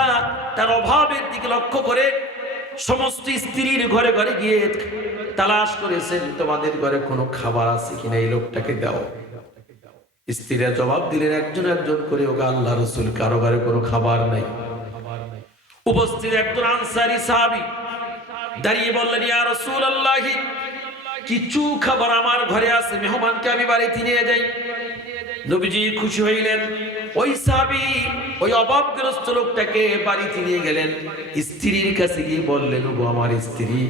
তার অভাবের দিকে লক্ষ্য করে সমস্ত স্ত্রীর ঘরে ঘরে গিয়ে তালাশ করেছেন, তোমাদের ঘরে কোনো খাবার আছে কিনা, এই লোকটাকে দাও। স্ত্রীরা জবাব দিলেন একজন একজন করে, ওগো আল্লাহ রাসূল, কারো ঘরে কোনো খাবার নাই। উপস্থিত একজন আনসারী সাহাবী দাঁড়িয়ে বললেন, ইয়া রাসূলুল্লাহ, কিছু খাবার আমার ঘরে আছে, মেহমানকে আমি বাড়িতে নিয়ে যাই। নবীজি খুশি হইলেন, ওই সাহাবী ওই অভাবগ্রস্ত লোকটাকে বাড়িতে নিয়ে গেলেন। স্ত্রীর কাছে গিয়ে বললেন, ওগো আমার স্ত্রী,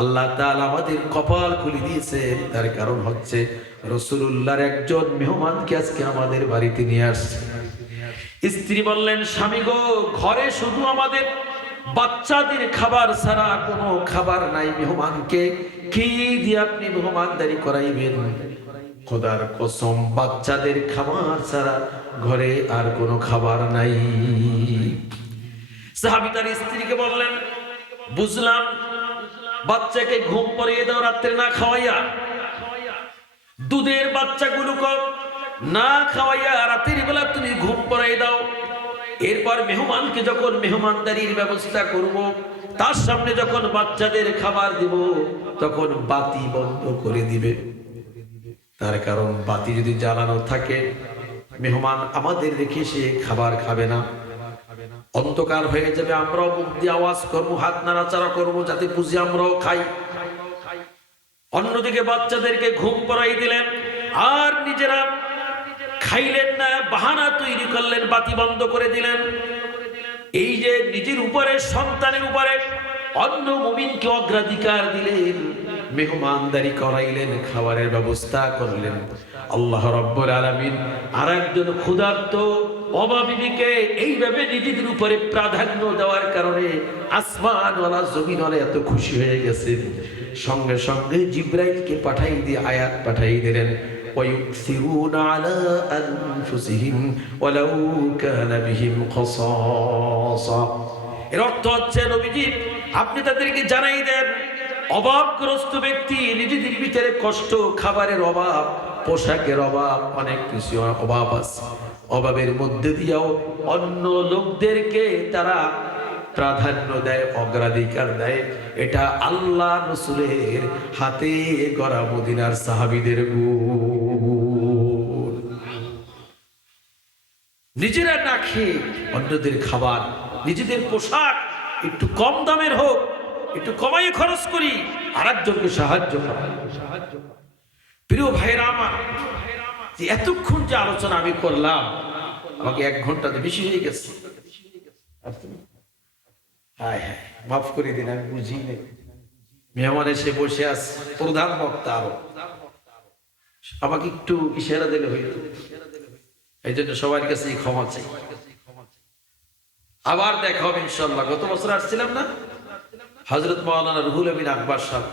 আল্লাহ তাআলা আমাদের কপাল খুলে দিয়েছেন, তার কারণ হচ্ছে রাসূলুল্লাহর একজন মেহমানকে আজকে আমাদের বাড়িতে নিয়ে আসছে। স্ত্রী বললেন, স্বামী গো, ঘরে শুধু আমাদের বাচ্চাদের খাবার ছাড়া কোনো খাবার নাই, মেহমানকে কি দিয়ে আপনি মেহমানদারি করাইবেন? খোদার কসম, বাচ্চাদের খাবার ছাড়া ঘরে আর কোনো খাবার নাই। সাহাবী তার স্ত্রীকে বললেন, বুঝলাম, বাচ্চাকে ঘুম পাড়িয়ে দাও রাত্রে না খাওয়াইয়া, দুধের বাচ্চাগুলোকে না খাওয়াইয়া রাতের বেলা তুমি ঘুম পাড়িয়ে দাও। এরপর মেহমানকে যখন মেহমানদারির ব্যবস্থা করব, তার সামনে যখন বাচ্চাদের খাবার দিব, তখন বাতি বন্ধ করে দিবে। তার কারণ বাতি যদি জ্বালানো থাকে, মেহমান আমাদের রেখে সে খাবার খাবে না, অন্ধকার হয়ে যাবে। আমরাও মুখ দিয়ে আওয়াজ করবো, হাত নাড়াচাড়া করবো, যাতে বুঝি আমরাও খাই। অন্যদিকে বাচ্চাদেরকে ঘুম পড়াই দিলেন, আর নিজেরা খাইলেন না, বাহানা তৈরি করলেন, বাতি বন্ধ করে দিলেন। এই যে নিজের উপরে, সন্তানের উপরে অন্য মুমিনকে অগ্রাধিকার দিলেন, মেহমানদারি করাইলেন, খাবারের ব্যবস্থা করলেন। আল্লাহ রাব্বুল আলামিন আরেকজন ক্ষুধার্ত অভাবীকে এইভাবে নিজেদের উপরে প্রাধান্য দেওয়ার কারণে আসমানওয়ালা জমিনওয়ালা এত খুশি হয়ে গেছেন, সঙ্গে সঙ্গে জিব্রাইলকে পাঠাই দিয়ে আয়াত পাঠাই দিলেন, ওয়ায়ুসিরুনা আলা আনফুসিহিম ওয়ালাউ কানা বিহিম খাসাসা। এর অর্থ হচ্ছে, নবীজি আপনি তাদেরকে জানাই দেন, অভাবগ্রস্ত ব্যক্তি নিজেদের ভিতরে কষ্ট, খাবারের অভাব, পোশাকের অভাব, অনেক কিছু অভাব আছে, অভাবের মধ্যে দিয়েও অন্য লোকদেরকে তারা প্রাধান্য দেয়, অগ্রাধিকার দেয়। এটা আল্লাহ রাসূলের হাতে গড়া মদিনার সাহাবীদের গুণ। নিজেরা না খেয়ে অন্যদের খাবার, নিজেদের পোশাক একটু কম দামের হোক, একটু কমাই খরচ করি, আরেকজনকে সাহায্য করা। প্রিয় ভাইরা আমার, যে এতক্ষণ যে আলোচনা আমি করলাম, আমাকে 1 ঘন্টাতে বেশি হয়ে গেছে। হ্যাঁ হ্যাঁ, মাফ করে দিন, আমি বুঝি নাই। মেহমান এসে বসে আছে, প্রধান বক্তা, আরো আমাকে একটু ইশারা দিলে হইত। এই জন্য সবার কাছে ক্ষমা চাই। আবার দেখা হবে ইনশাআল্লাহ। গত বছর আসছিলাম না, হযরত মাওলানা রুহুল আমিন আকবর সাহেব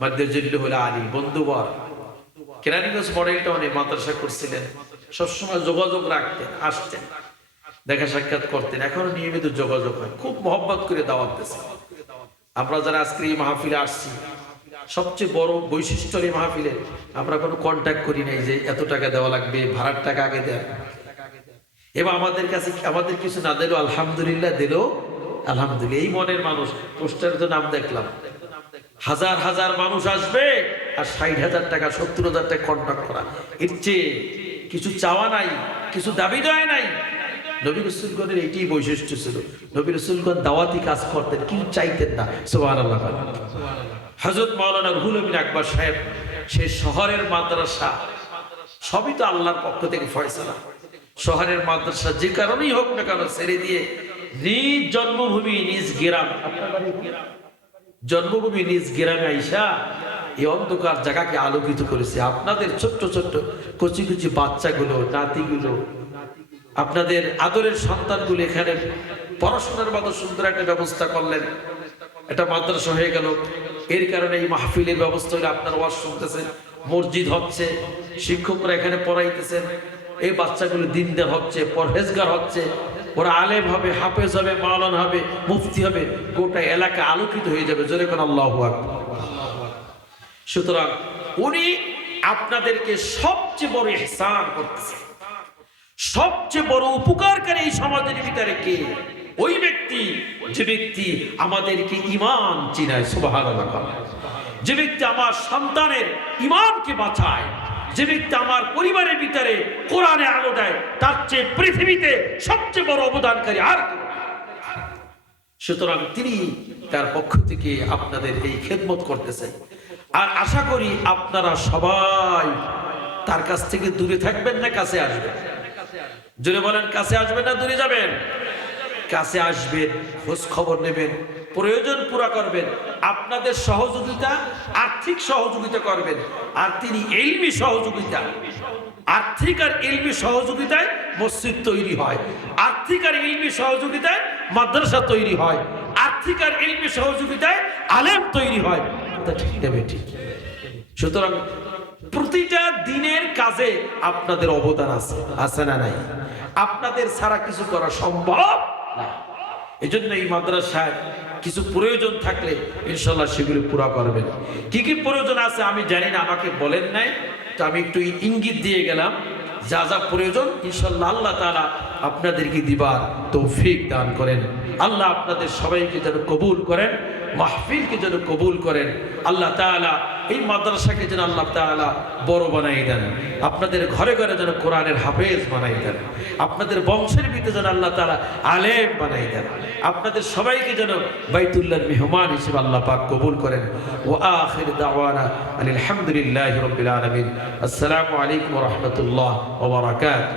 মাদ্দাজিল্লুহুল আলী বন্ধুবর কেরানীগঞ্জ মডেল টাউনে মাদ্রাসা করছিলেন। সবসময় যোগাযোগ রাখতেন, আসতেন, দেখা সাক্ষাৎ করতেন। এখনো নিয়মিত যোগাযোগ হয়, খুব মহব্বত করে দাওয়াত দিয়েছেন। আমরা যারা আজকে এই মাহফিলে আসছি, সবচেয়ে বড় বৈশিষ্ট্য এই মাহফিলে আমরা কোনো কন্ট্যাক্ট করি নাই যে এত টাকা দেওয়া লাগবে, ভাড়ার টাকা আগে দেন। এবার আমাদের কাছে আমাদের কিছু না দিলেও আলহামদুলিল্লাহ, দিল আলহামদুলিল্লাহ। এই মনের মানুষ। পোস্টারে তো নাম দেখলাম, হাজার হাজার মানুষ আসবে আর 60,000 টাকা 70,000 টাকা কন্ট্যাক্ট করা, এর চেয়ে কিছু চাওয়া নাই, কিছু দাবি দেওয়া নাই। নবী রাসূলগণের এইটাই বৈশিষ্ট্য ছিল। নবী রাসূলগণ দাওয়াতি কাজ করতেন, কিছু চাইতেন না। সুবহানাল্লাহ। হযরত মাওলানা রুহুল আমিন আকবর সাহেব, সে শহরের মাদ্রাসা, সবই তো আল্লাহর পক্ষ থেকে ফয়সালা। শহরের মাদ্রাসা যে কারণেই হোক না কেন ছেড়ে দিয়ে নিজ জন্মভূমি, নিজ গ্রাম, জন্মভূমি নিজ গ্রামে আইসা এই অন্ধকার জায়গাকে আলোকিত করেছে। আপনাদের ছোট্ট ছোট্ট কচি কচি বাচ্চাগুলো, নাতিগুলো, আপনাদের আদরের সন্তানগুলো এখানে পড়াশোনার মতো সুন্দর একটা ব্যবস্থা করলেন। এটা মাদ্রাসা হয়ে গেল। এর কারণে এই মাহফিলের ব্যবস্থা হলে আপনার ওয়াজ শুনতেছেন, মসজিদ হচ্ছে, শিক্ষকরা এখানে পড়াইতেছেন, এই বাচ্চাগুলো দিনদার হচ্ছে, পরহেজগার হচ্ছে, ওরা আলেম হবে, হাফেজ হবে, মাওলানা হবে, মুফতি হবে, গোটা এলাকা আলোকিত হয়ে যাবে। জোরে কোন আল্লাহু আকবার। সুতরাং উনি আপনাদেরকে সবচেয়ে বড় ইহসান করতেছেন, সবচেয়ে বড় উপকারকারী এই সমাজের ভিতরে কে? ওই ব্যক্তি যে ব্যক্তি আমাদেরকে ঈমান চিনায়। সুবহানাল্লাহ। যে ব্যক্তি আমার সন্তানের ঈমানকে বাঁচায়, যে ব্যক্তি আমার পরিবারের ভিতরে কোরআনে আলো দেয়, তার চেয়ে পৃথিবীতে সবচেয়ে বড় অবদানকারী আর কেউ নেই। সুতরাং তিনি তার পক্ষ থেকে আপনাদের এই খেদমত করতেছেন। আর আশা করি আপনারা সবাই তার কাছ থেকে দূরে থাকবেন না, কাছে আসবেন। জোরে বলেন, কাছে আসবেন না দূরে যাবেন? কাছে আসবেন, খোঁজ খবর নেবেন, প্রয়োজন পুরা করবেন। আপনাদের সহযোগিতা, আর্থিক সহযোগিতা করবেন। আর তিনি ইলমি সহযোগিতা, আর্থিক আর ইলমি সহযোগিতায় মসজিদ তৈরি হয়, আর্থিক আর ইলমি সহযোগিতায় মাদ্রাসা তৈরি হয়, আর্থিক আর ইলমি সহযোগিতায় আলেম তৈরি হয়। ঠিক নেবে, ঠিক। সুতরাং প্রতিটা দিনের কাজে আপনাদের অবদান আছে, আছে না নাই? আপনাদের ছাড়া কিছু করা সম্ভব না। এই জন্য এই মাদ্রাসায় কিছু প্রয়োজন থাকলে ইনশাল্লাহ সেগুলি পুরা করবেন। কি কি প্রয়োজন আছে আমি জানি না, আমাকে বলেন নাই, তো আমি একটু ইঙ্গিত দিয়ে গেলাম। যা যা প্রয়োজন ইনশাল্লাহ আল্লাহ তাআলা আপনাদেরকে দিবার তৌফিক দান করেন। আল্লাহ আপনাদের সবাইকে যেন কবুল করেন, মাহফিলকে যেন কবুল করেন। আল্লাহ তাআলা এই মাদ্রাসাকে যেন আল্লাহ তাআলা বড় বানাই দেন। আপনাদের ঘরে ঘরে যেন কোরআনের হাফেজ বানাই দেন। আপনাদের বংশের ভিতরে যেন আল্লাহ তাআলা আলেম বানাই দেন। আপনাদের সবাইকে যেন বাইতুল্লাহর মেহমান হিসেবে আল্লাহ পাক কবুল করেন। ওয়া আখির দাওয়ানা আলহামদুলিল্লাহি রাব্বিল আলামিন। আসসালামু আলাইকুম ওয়া রাহমাতুল্লাহ ওয়া বারাকাতুহু।